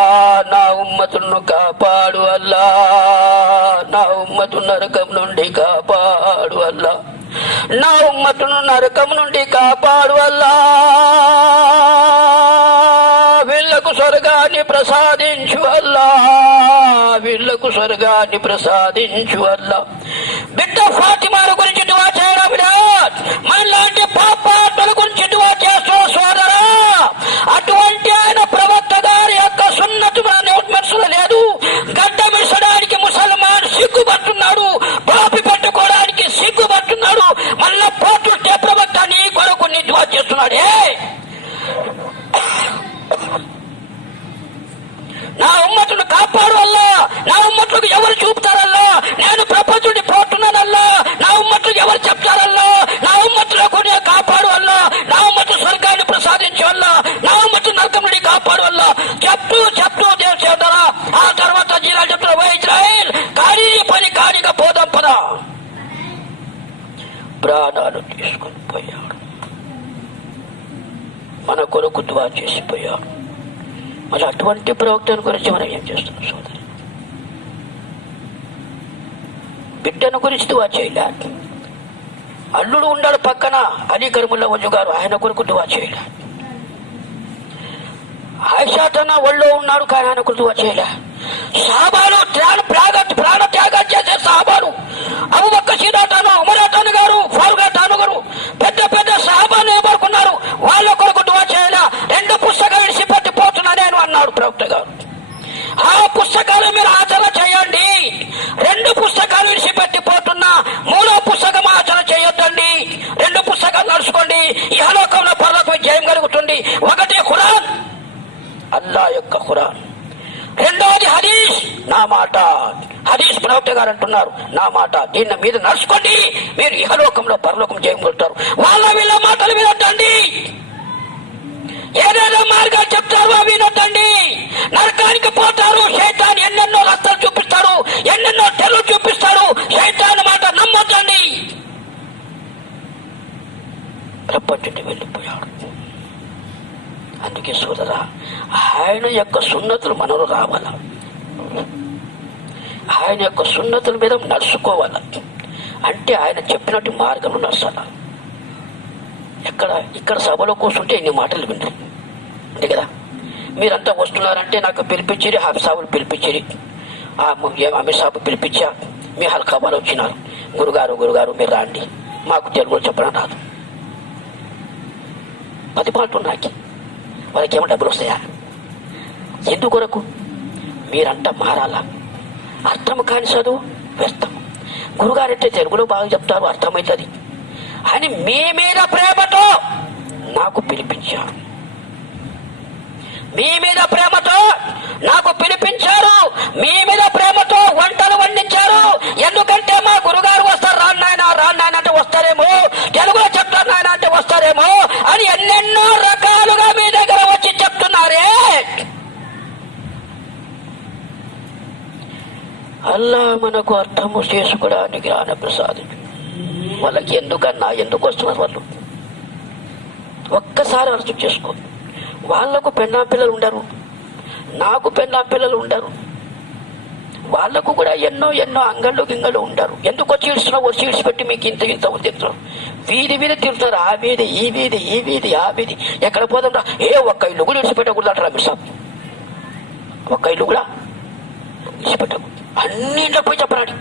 నా ఉమ్మతును కాపాడు అల్లా, నా ఉమ్మతు నరకం నుండి కాపాడు అల్లా, నా ఉమ్మతును నరకం నుండి కాపాడు అల్లా, వీళ్లకు స్వర్గాన్ని ప్రసాదించు అల్లా, వీళ్లకు స్వర్గాన్ని ప్రసాదించు అల్లా. బిడ్డ ఫాతిమాల గురించి దువా చేయడం లేదు, మనలాంటి పాపాత్మల గురించి దువా చేస్తూ సోదరా. అటువంటి ఆయన ప్రవక్త గారి యొక్క సున్నతు మన మనసులో లేదు. గడ్డ మిసడానికి ముసల్మాన్ సిగ్గుపడుతున్నాడు, బాపి పెట్టుకోవడానికి సిగ్గుపడుతున్నాడు. మళ్ళా పోతుంటే ప్రవక్త నీ కొరకు నీ దువా చేస్తున్నాడే. నా ఉమ్మతును కాపాడు అల్లా, నా ఉమ్మతులకు ఎవరు చూపుతారల్లా, నేను ప్రపంచుడి పోతున్నానల్లా, నా ఉమ్మతులకు ఎవరు చెప్తారల్లా, నా ఉమ్మతులకు కాపాడు అల్లా, నా ఉమ్మతు స్వర్గాన్ని ప్రసాదించు అల్లా, నా ఉమ్మతు నరకం నుండి కాపాడు అల్లా చెప్తూ దేవ్ చేద్దారా. ఆ తర్వాత జీరాలు చెప్తున్నారు, వై ఇజ్రాయిల్ కానీ పని కానిగా పోదాం పదా. ప్రాణాలు తీసుకొని పోయాడు, మన కొరకు దువా చేసిపోయాడు. మరి అటువంటి ప్రవక్తల గురించి మనం ఏం చేస్తున్నాం సోదరు? బిడ్డను గురించి దువా చేయలే. అల్లుడు ఉన్నాడు పక్కన, అలీ కరీముల్లా వజు గారు, ఆయన కొరకు దువా చేయలే. ఆయిషా తన ఒళ్ళో ఉన్నాడు, కానీ ఆయన కొరకు దువా చేయలే. సహాబాలు ప్రాణ త్యాగం చేసే సహాబాలు, అబూబకర్ సిద్దిక్, ఉమర్ గారు, ఫారూక్ గారు, పెద్ద పెద్ద సహాబాలు ఏమనుకున్నారు, వాళ్ళ కొరకు దువా చేయలే. 2 పుస్తకాలు విడిచిపెట్టి పోతున్నాను అన్నాడు ప్రవక్త గారు. ఆ పుస్తకాలు మీరు ఆచరణ చేయండి. 2 పుస్తకాలు విడిచిపెట్టి పోతున్నా, 3వ పుస్తకం ఆచరణ చేయొద్దండి. 2 పుస్తకాలు నడుచుకోండి, ఇహలోకంలో పరలోకం జయం కలుగుతుంది. ఒకటి ఖురాన్, అల్లా యొక్క ఖురాన్. 2వది హదీస్, నా మాట. హదీస్ ప్రవక్త గారు అంటున్నారు, నా మాట, దీని మీద నడుచుకోండి, మీరు ఇహలోకంలో పరలోకం జయం కలుగుతారు. వాళ్ళ వీళ్ళ మాటలు వినొద్దండి, ఏదేదో మార్గాలు చెప్తారు అవి వినొద్దండి, నరకానికి పోతారు. శైతాన్ ఎన్నెన్నో రస్తాలు చూపిస్తాడు, ఎన్నెన్నో తెలు చూపిస్తాడు. శైతాన్ మాట నమ్మొద్దండి. ప్రపంచం వెళ్ళిపోయాడు. అందుకే సోదరా, ఆయన యొక్క సున్నతులు మనలో రావాల, ఆయన యొక్క సున్నతుల మీద నడుచుకోవాల. అంటే ఆయన చెప్పినట్టు మార్గంలో నడచాల. ఇక్కడ సభలో కూర్చుంటే ఇన్ని మాటలు వింటారు అంతే కదా. మీరంతా వస్తున్నారంటే నాకు పిలిపించిరి, హాఫీ సాబులు పిలిపించిరి, అమీర్ సాబు పిలిపించా, మీ హల్కా వాళ్ళు వచ్చినారు. గురుగారు మీరు రాండి, మాకు తెలుగులో చెప్పడం రాదు. 10 పాటలు నాకు, వాళ్ళకి ఏమో డబ్బులు వస్తాయా? ఎందుకొరకు? మీరంతా మారాలా. అర్థం కాని చదువు వ్యర్థం. గురుగారంటే తెలుగులో బాగా చెప్తారు, అర్థమవుతుంది అని మీ మీద ప్రేమతో నాకు పిలిపించారు. మీ మీద ప్రేమతో నాకు పిలిపించారు, మీ మీద ప్రేమతో వంటలు వండించారు. ఎందుకంటే మా గురుగారు వస్తారు, రాన్నాయన రాన్నాయన అంటే వస్తారేమో, తెలుగులో చెప్తారు నాయన అంటే వస్తారేమో అని ఎన్నెన్నో రకాలుగా మీ దగ్గర వచ్చి చెప్తున్నారే. అల్లా మనకు అర్థము చేసుకోవడానికి జ్ఞానం ప్రసాదించు. వాళ్ళకి ఎందుకన్నా ఎందుకు వస్తున్నారు వాళ్ళు? ఒక్కసారి అర్థం చేసుకో. వాళ్లకు పెన్నా పిల్లలు ఉండరు, నాకు పెన్నా పిల్లలు ఉండరు, వాళ్లకు కూడా ఎన్నో ఎన్నో అంగళ్ళు గింగళ్ళు ఉండరు. ఎందుకు వచ్చి ఇడుస్తున్నావు? వచ్చి ఇడిచిపెట్టి మీకు ఇంత ఇంత తిరుగుతున్నారు, వీధి వీధి తిరుగుతున్నారు. ఆ వీధి ఈ వీధి ఈ వీధి ఆ వీధి, ఎక్కడ పోదాం రా, ఏ ఒక్క ఇల్లు కూడా ఇడిచిపెట్టకూడదు అంటారా మీరు సాబ్? ఒక్క ఇల్లు కూడా ఇడిచిపెట్టకూడదు. అన్ని ఇంట్లో పోయి చెప్పరాడి.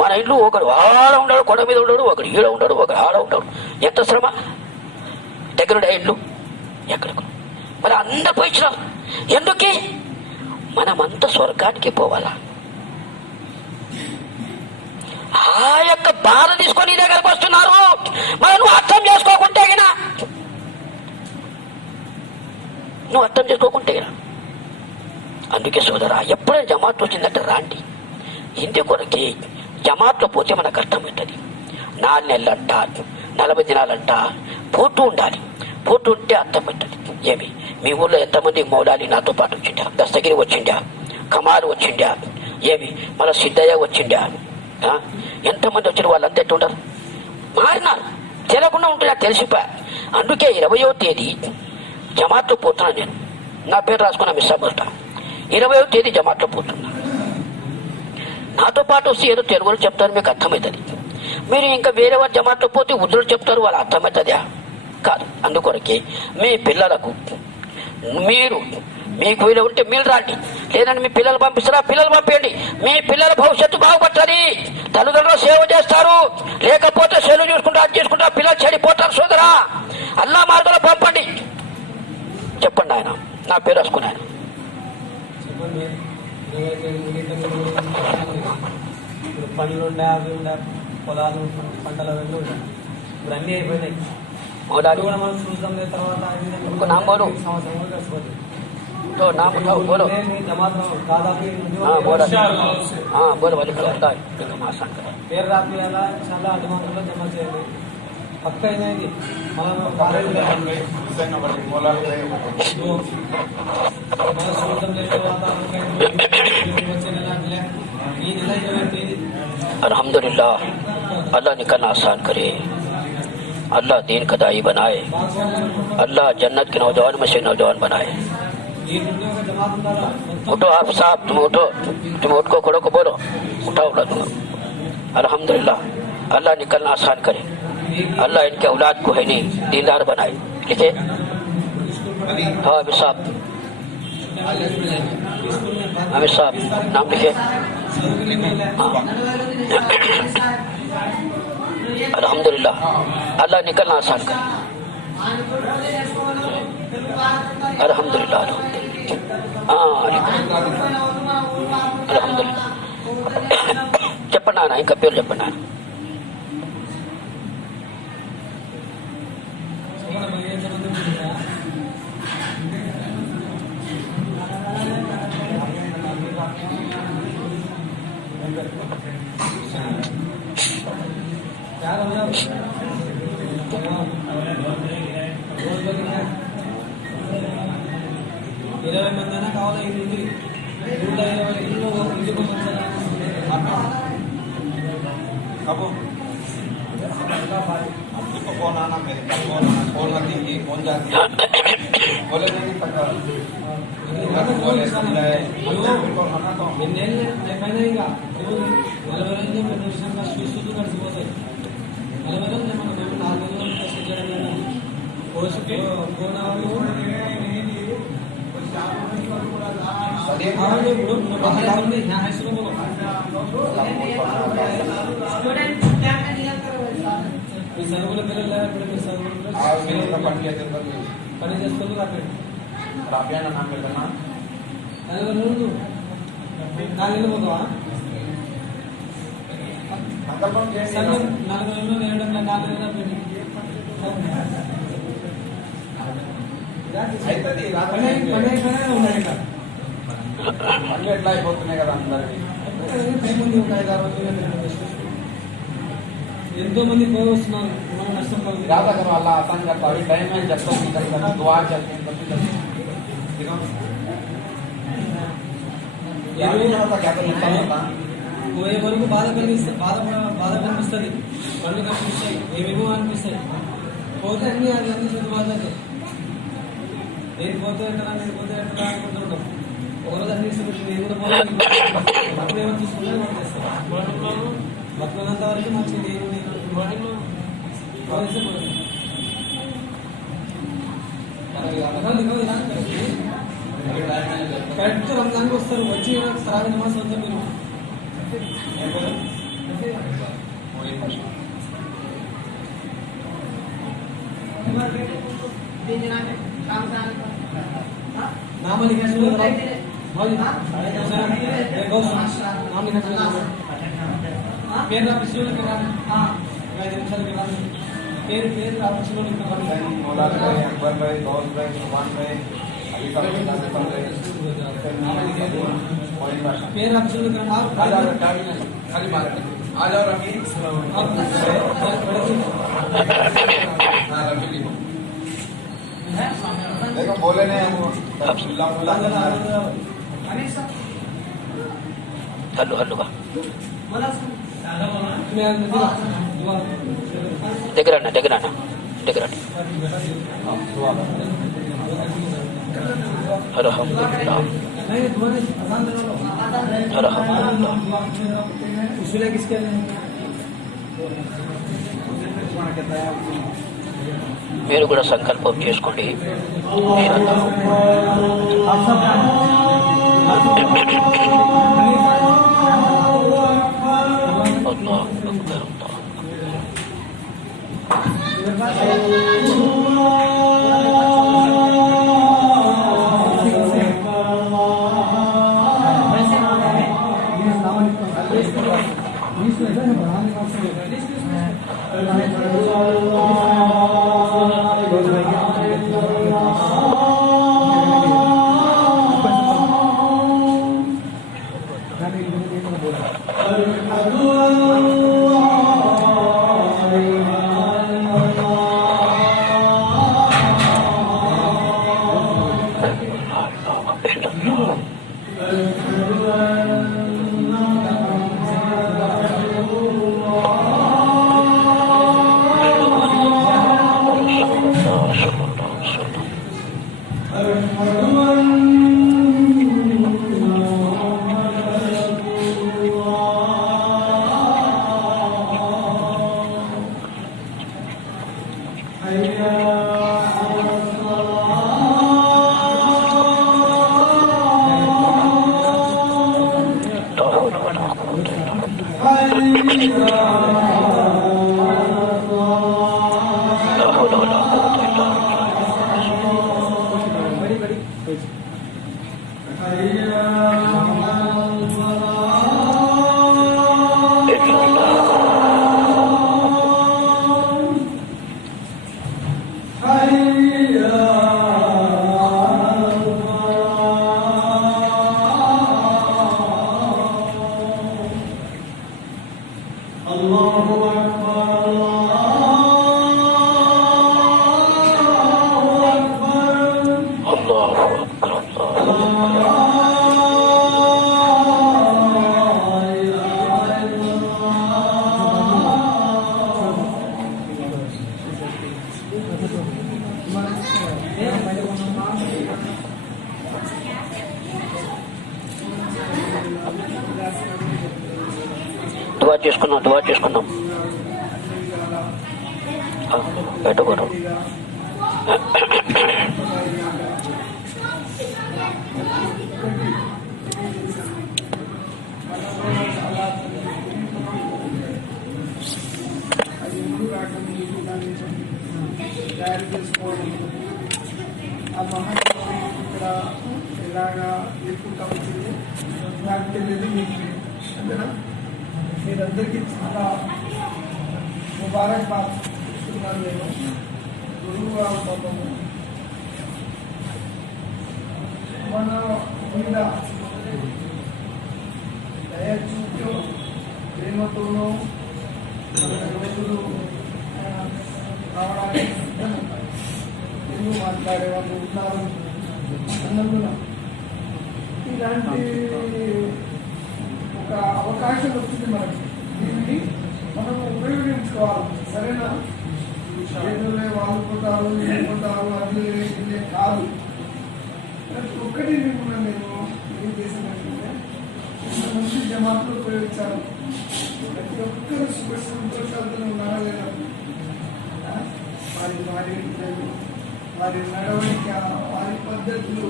మన ఇల్లు ఒకడు ఆడ ఉంటాడు, కొండ మీద ఉంటాడు, ఒకడు ఈడ ఉంటాడు, ఒకడు ఆడ ఉంటాడు. ఎంత శ్రమ! దగ్గరుండే ఇల్లు ఎక్కడికి మరి అందరు పోయించినారు. ఎందుకే? మనమంతా స్వర్గానికి పోవాలా? ఆ యొక్క బాధ తీసుకొని నీ దగ్గరకు వస్తున్నారు. మరి నువ్వు అర్థం చేసుకోకుంటే గినా, నువ్వు అర్థం చేసుకోకుంటే గినా. అందుకే సోదరా, ఎప్పుడైనా జమాత్ వచ్చిందంటే రాండి. ఇంటి కొరకి జమాత్లో పోతే మనకు అర్థమవుతుంది. 4 నెలలంట, 40 దినాలంట పోతూ ఉండాలి. పోతూ ఉంటే అర్థమవుతుంది. ఏమి మీ ఊళ్ళో ఎంతమంది మౌలాలి నాతో పాటు వచ్చిండా? దస్తగిరి వచ్చిండా, కమాలు వచ్చిండా, ఏమి మన సిద్ధయ్య వచ్చిండా, ఎంతమంది వచ్చిన వాళ్ళంతా ఎట్టుంటారు? మారినారు. తెలియకుండా ఉంటున్నా, తెలిసిపోయా. అందుకే 20వ తేదీ జమాత్లో పోతున్నా. నేను నా పేరు రాసుకున్నా, మిస్ అవ్వట. 20వ తేదీ జమాత్లో పోతున్నా. నాతో పాటు వస్తే ఏదో తెలుగులో చెప్తారు, మీకు అర్థమవుతుంది. మీరు ఇంకా వేరే వారి జమాత్లో పోతే ఉర్దూలు చెప్తారు, వాళ్ళు అర్థమవుతుందా? కాదు. అందుకొరకే మీ పిల్లలకు మీరు మీకు వీలు ఉంటే మీరు రాండి, లేదంటే మీ పిల్లలు పంపిస్తారా, పిల్లలు పంపించండి. మీ పిల్లల భవిష్యత్తు బాగుపడుతుంది, తల్లిదండ్రులు సేవ చేస్తారు. లేకపోతే సెలవు చూసుకుంటా అది చేసుకుంటా పిల్లలు చెడిపోతారు. సోదరా, అల్లా మార్గంలో పంపండి. చెప్పండి ఆయన, నా పేరు రాసుకుని ఆయన. పండ్లు ఉండే, అవి ఉండే, పొలాలు పంటలు అవన్నీ ఉంటాయి. ఇప్పుడు అన్నీ అయిపోయినాయి. కూడా మనం చూద్దాం. తర్వాత సంవత్సరం కూడా కలిసిపోతుంది. పేరు రాపియాలా, చాలా అడ్వాన్స్లో జమ చేయాలి. పక్క అయినది మనం अल्हम्दुलिल्लाह, अल्लाह निकलना आसान करे, अल्लाह दीन का दाई बनाए, अल्लाह जन्नत के नौजवान में से नौजवान बनाए. उठो आप साहब, तुम उठो, तुम उठ को खड़ो को बोलो, उठाओ उठा दूंगा. अल्हम्दुलिल्लाह, अल्लाह निकलना आसान करे, अल्लाह इनके औलाद को है नहीं दीनदार बनाए. लिखे हाँ अमिर साहब, अमिर साहब नाम लिखे. हाँ अल्हम्दुलिल्लाह, अल्लाह निकलना आसान करे. अल्हम्दुलिल्लाह, हाँ अल्हम्दुलिल्लाह. చెప్పండి ఇంకా పేరు చెప్పండి. ఇరవై మంది అయినా కావాలి. ఇది 120 ఇల్లు ఇంటికి Kamu? Itu phone anak mereka, phone tinggi, phone jadi. Boleh jadi pakai. Boleh sampai. అయిపోయినాయిగా 40 రోజులు ప్రదర్శనగా చూస్తూ నడిచిపోతాయి. 40 రోజులు మనం 4 రోజులు టెస్ట్ చేయడం కోసుకే కోనాలు ఇప్పుడు ఉంది నా హైస్కూల్ మీ చదువుల పిల్లలు ఇప్పుడు మీ చదువులు పని చేస్తుంది అక్కడ రాబియానా నామ్ పెట్టనా 4 రోజులు 4 నెలలు పోతావా? 4 నెలలు వేయడం 4 నెలలు అవుతుంది రాత్రి పనులు ఎట్లా అయిపోతున్నాయి కదా అందరికి. ఎంతో మంది పోయి వస్తున్నారు, మనం నష్టం కలుగుతుంది. ज्यादा करो अल्लाह आसान करता है टाइम में जब तक निकल कर दुआ चलते हैं तब तक यार नहीं होता क्या तो नुकसान होता పోయే వరకు బాధ కనిపిస్తుంది, కళ్ళు కనిపిస్తాయి, ఏమేమో అనిపిస్తాయి. పోతే అన్ని అన్ని చదువుతాయి. నేను పోతే ఎట్లా అనుకుంటుంటాం. ఒకరోజు అన్ని నేను కూడా పోతే అప్పుడు ఏమో తీసుకుంటే బతుకున్నంత వరకు మంచిది. కరెక్ట్ రంజాన్కి వస్తారు, వచ్చి తరావి నమాజ్ వద్ద మీరు नाम लिखा शुरू करो। नाम लिखा शुरू करो। पेड़ आप शुरू करा। हाँ मैं निमिषाल के बाद पेड़ आप शुरू करो। मौलाना भाई, अकबर भाई, गौस भाई, सुभान भाई, अभी का पेड़ आप शुरू करो। खाली मार आ जाओ रफी। हाँ रफी लिखो। देखो बोले नहीं हम హల్లుగా దగ్గరన్నా उसमें किसके మీరు కూడా సంకల్పం చేసుకోండి. దువా చేసుకున్నాం పెట్టకూడదు. తయారు చేసుకోవడం ఆ మహత్వం ఇక్కడ ఎలాగా ఎప్పుడు వచ్చింది నాకు తెలియదు, మీకు అంతేనా? మీరందరికీ చాలా ముబారక్ బాద్ ఇస్తున్నాను. నేను గురువు పాపము మన మీద దయ చూపుతూ ప్రేమతోనూ మన రోజులు రావడానికి సిద్ధంగా తెలుగు మాట్లాడే వాళ్ళు ఉన్నారు. అన్నందున ఇలాంటి ఒక అవకాశం వచ్చింది మనకి. దీన్ని మనం ఉపయోగించుకోవాలి. సరేనా? ఏదైనా వాళ్ళు పోతారు వెళ్ళిపోతారు అది ఇల్లే కాదు. ప్రతి ఒక్కటి మిమ్మల్ని నేను ఏం చేసినట్టుంటే మంచి జమాతులు ఉపయోగించాలి. ప్రతి ఒక్కరు సుఖ సంతోషాలతో ఉన్నారా లేదా? వారి వారి నడవడిక, వారి పద్ధతులు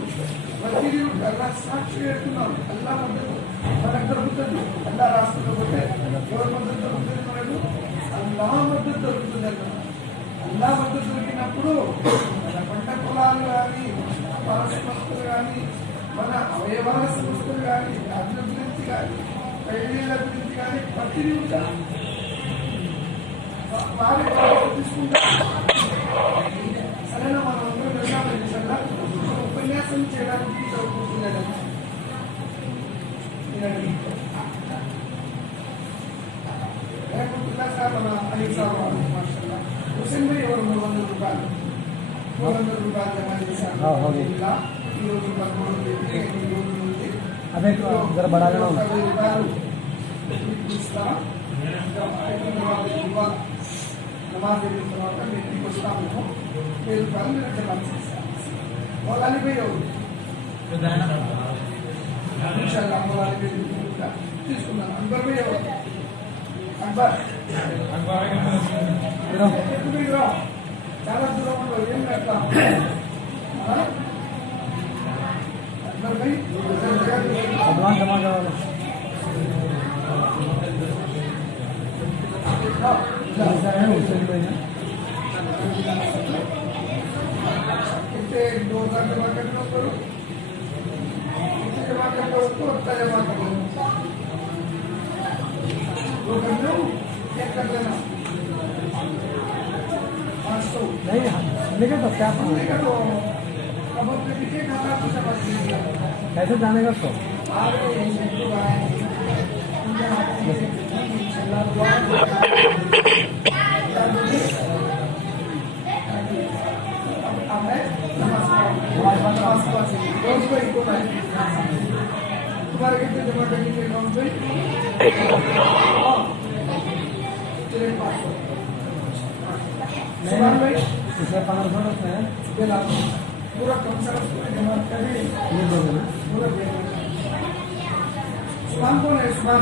ప్రతిదీ అల్లా సాక్షి పెడుతున్నారు. అల్లా పద్ధతులు మనకు దొరుకుతుంది. అల్లా రాష్ట్రంలో పోతే ఎవరి మద్దతు దొరుకుతుంది? మనకు అల్లా మద్దతు దొరుకుతుంది. అల్లా మద్దతు దొరికినప్పుడు మన పంట పొలాలు కానీ, మన సంస్థలు కానీ, మన అవయవాల సంస్థలు కానీ, అభివృద్ధి గురించి కానీ, పెళ్లిళ్ళ గురించి కానీ ప్రతిదీ ఉంటారు. వారి తీసుకుంటారు. సరైన మనం అందరూ వెళ్ళాలి. ఉపన్యాసం చేయడానికి చదువుకుంటున్నాడు. లేకుంటున్నా సార్ మన అలీఫ్ సార్ మాషల్లా హుసేన్ భాయ్ ఎవరు 300 రూపాయలు జమ చేశారు. ఈ రోజు 13 తేదీ 8 రోజుల నుంచి అదే రూపాయలు ఇస్తా. నమాజ్ అయిన తర్వాత మీ ఇంటికి వస్తాము. 1000 రూపాయలు మీరు జమ చేశారు. వాళ్ళు అలీభాయ్ ఎవరు తీసుకున్నాను. అక్బర్ భాయ్ ఎవరు? అక్బర్ చాలా దూరం ఉండవు. ఏం కట్టా అక్బర్ భాయ్ दो हजार जमा करना करो, जमा करना उसको उतना जमा करो. दो कर लो, एक कर देना 500 नहीं लेगा तो क्या लेगा तो अब अपने पीछे खाता तो समझ लीजिए कैसे जानेगा तो तुम्हारे कितने जमा करने के अकाउंट पे? चलिए 500 भाई इसमें 1500 है पूरा कम से कम जमा करिए. पूरा उस्मान कौन है? उस्मान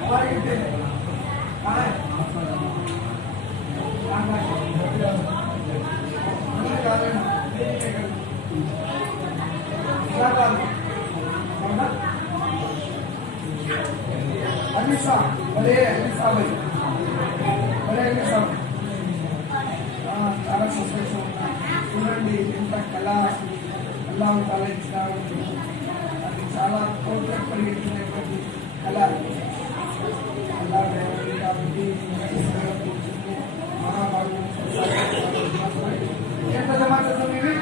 हमारे कितने कहाँ है? अलीसा बड़े अलीसा भाई చాలా సంతోషం. చూడండి ఎంత కళ అల్లాహ్ తాలా ఇచ్చినాడు. అది చాలా కోట్లకు పరిగెత్తినటువంటి కళ. అల్లాహ్ దేవుడు కాబట్టి మన వాళ్ళు ఎంత జమా చేస్తాం ఇవి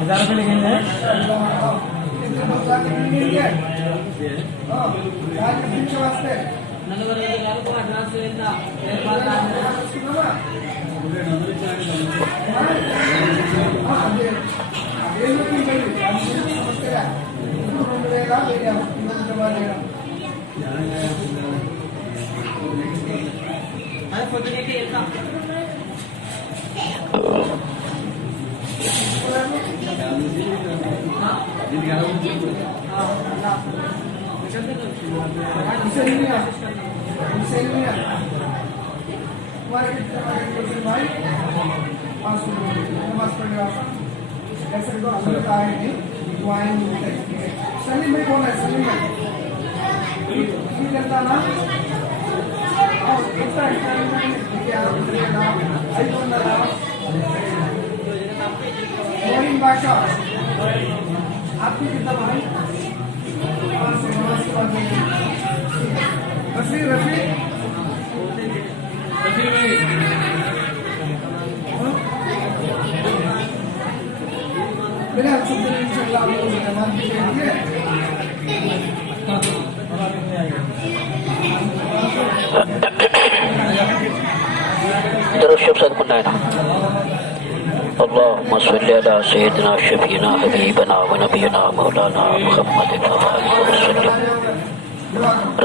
हजार रुपये लेंगे सलीम भाई कौन है? सलीम भाई करता ना भाषा आपकी कितना भाई रफी रफी मेरे हाथ से इंशाल्लाह आप लोग जमात भी करेंगे दरुद सदकुन अल्लाहुम्मा सल्लि अला सय्यिदिना शफीना हबीबना व नबीना मौलाना मुहम्मद व आलिहि वसल्लम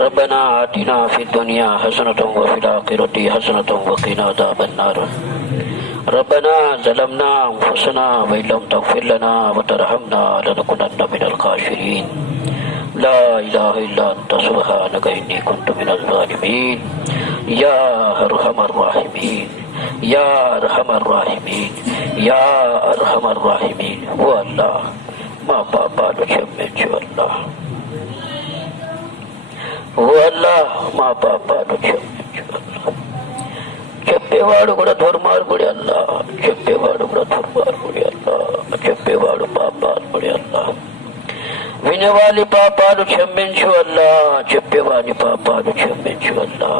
रब्बना आतिना फिद दुनिया हसनतन व फिल आखिरति हसनतन व क़िना अज़ाबन नार रब्बना ज़लमना अनफुसना व इल्लम तग़फिर लना व तरहमना लनकुनन्ना मिनल ख़ासिरीन ला इलाहा इल्ला अंता सुब्हानका इन्नी कुन्तु मिनज़ ज़ालिमीन या अरहमर राहिमीन या अरहमर राहिमीन या अरहमर राहिमीन वो अल्लाह మా పాపాలు క్షమించు అల్లా ఓ అల్లా మా పాపాలు క్షమించు అల్లా చెప్పేవాడు కూడా దుర్మార్గుడి అల్లా చెప్పేవాడు కూడా దుర్మార్గుడి అల్లా చెప్పేవాడు పాపాత్ముడి అల్లా వినేవాని పాపాలు క్షమించు అల్లా చెప్పేవాని పాపాలు క్షమించు అల్లా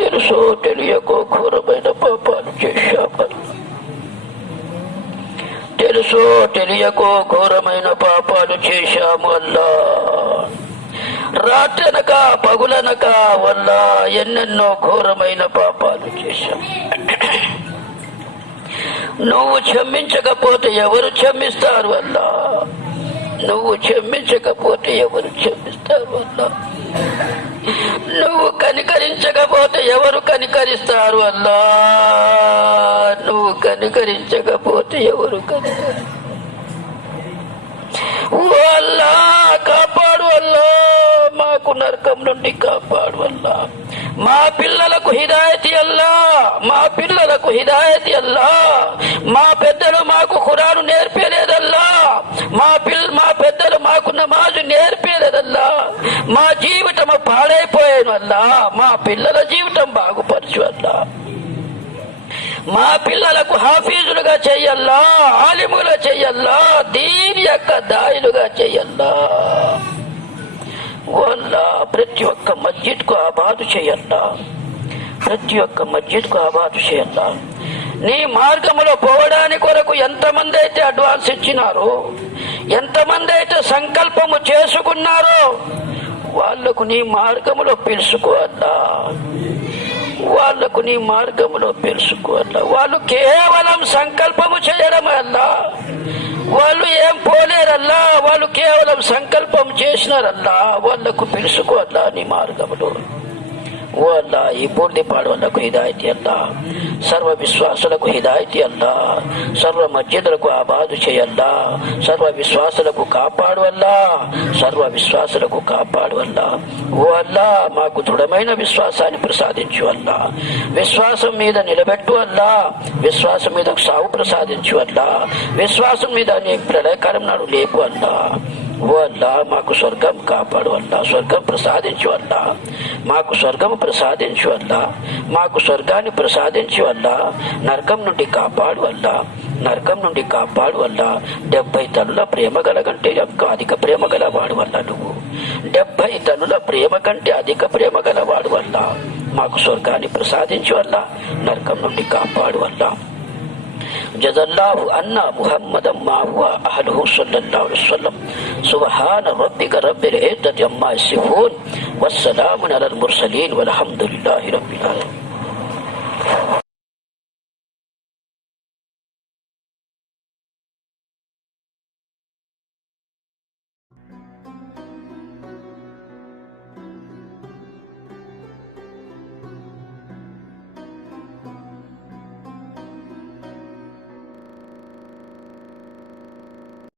తెలుసో తెలియకో ఘోరమైన పాపాలు చేశామల్లా తెలుసో తెలియకో ఘోరమైన పాపాలు చేశాము అల్లా రాత్రనక పగులనక వల్ల ఎన్నెన్నో ఘోరమైన పాపాలు చేశాం నువ్వు క్షమించకపోతే ఎవరు క్షమిస్తారు అల్లా నువ్వు క్షమించకపోతే ఎవరు క్షమిస్తారు అల్లా నువ్వు కనికరించకపోతే ఎవరు కనికరిస్తారు అల్లా నువ్వు కనికరించకపోతే ఎవరు ఓ అల్లా కాపాడు అల్లా మాకు నరకం నుండి కాపాడు అల్లా మా పిల్లలకు హిదాయతి అల్లా మా పిల్లలకు హిదాయతి అల్లా మా పెద్దలు మాకు ఖురాను నేర్పలేదల్లా మా పెద్దలు మాకు నమాజు నేర్పలేదల్లా మా జీవితం పాడైపోయాను అల్లా మా పిల్లల జీవితం బాగుపరచు అల్లా మా పిల్లలకు హాఫీజులుగా చెయ్యల్లా ఆలిములుగా చెయ్యల్లా దీని యొక్క దాయులుగా చెయ్యల్లా వల్ల ప్రతి ఒక్క మస్జిద్కు ఆబాదు చేయల్లా ప్రతి ఒక్క మస్జిద్కు ఆబాదు చేయల్లా నీ మార్గములో పోవడానికి కొరకు ఎంతమంది అయితే అడ్వాన్స్ ఇచ్చినారో ఎంతమంది అయితే సంకల్పము చేసుకున్నారో వాళ్లకు నీ మార్గములో పిలుచుకోవల్లా వాళ్లకు నీ మార్గములో పిలుచుకోవల్లా వాళ్ళు కేవలం సంకల్పము చేయడం అల్లా వాళ్ళు ఏం పోలేరల్లా వాళ్ళు కేవలం సంకల్పం చేసినారల్లా వాళ్లకు పిలుచుకోవల్లా నీ మార్గములో ఓ అల్లా ఈ బూర్దిపాడు వాళ్ళకు హిదాయతి అల్లా సర్వ విశ్వాసులకు హిదాయతి అల్లా సర్వ మస్జిదులకు ఆబాదు చేయల్లా సర్వ విశ్వాసులకు కాపాడు అల్లా సర్వ విశ్వాసులకు కాపాడు అల్లా ఓ అల్లా మాకు దృఢమైన విశ్వాసాన్ని ప్రసాదించు అల్లా విశ్వాసం మీద నిలబెట్టు అల్లా విశ్వాసం మీద సాగు ప్రసాదించు అల్లా విశ్వాసం మీద నీ ప్రళయకాలం నాడు లేపు అల్లా ఓ అల్లా మాకు స్వర్గం కాపాడు అల్లా స్వర్గం ప్రసాదించు అల్లా మాకు స్వర్గం ప్రసాదించు అల్లా మాకు స్వర్గాన్ని ప్రసాదించు అల్లా నరకం నుండి కాపాడు అల్లా నరకం నుండి కాపాడు అల్లా 70 తనుల ప్రేమ గల కంటే అధిక ప్రేమ గలవాడు అల్లా నువ్వు 70 తనుల ప్రేమ కంటే అధిక ప్రేమ గలవాడు అల్లా మాకు స్వర్గాన్ని ప్రసాదించు అల్లా నరకం నుండి కాపాడు అల్లా జజల్లాహు అన్నా ముహమ్మదం మా హువ అహ్లుహు సల్లల్లాహు అలైహి వసల్లం సుబ్హాన రబ్బిక రబ్బిల్ ఇజ్జతి అమ్మా యసిఫూన్ వస్సలామున్ అలల్ ముర్సలీన్ వల్హమ్దులిల్లాహి రబ్బిల్ ఆలమీన్.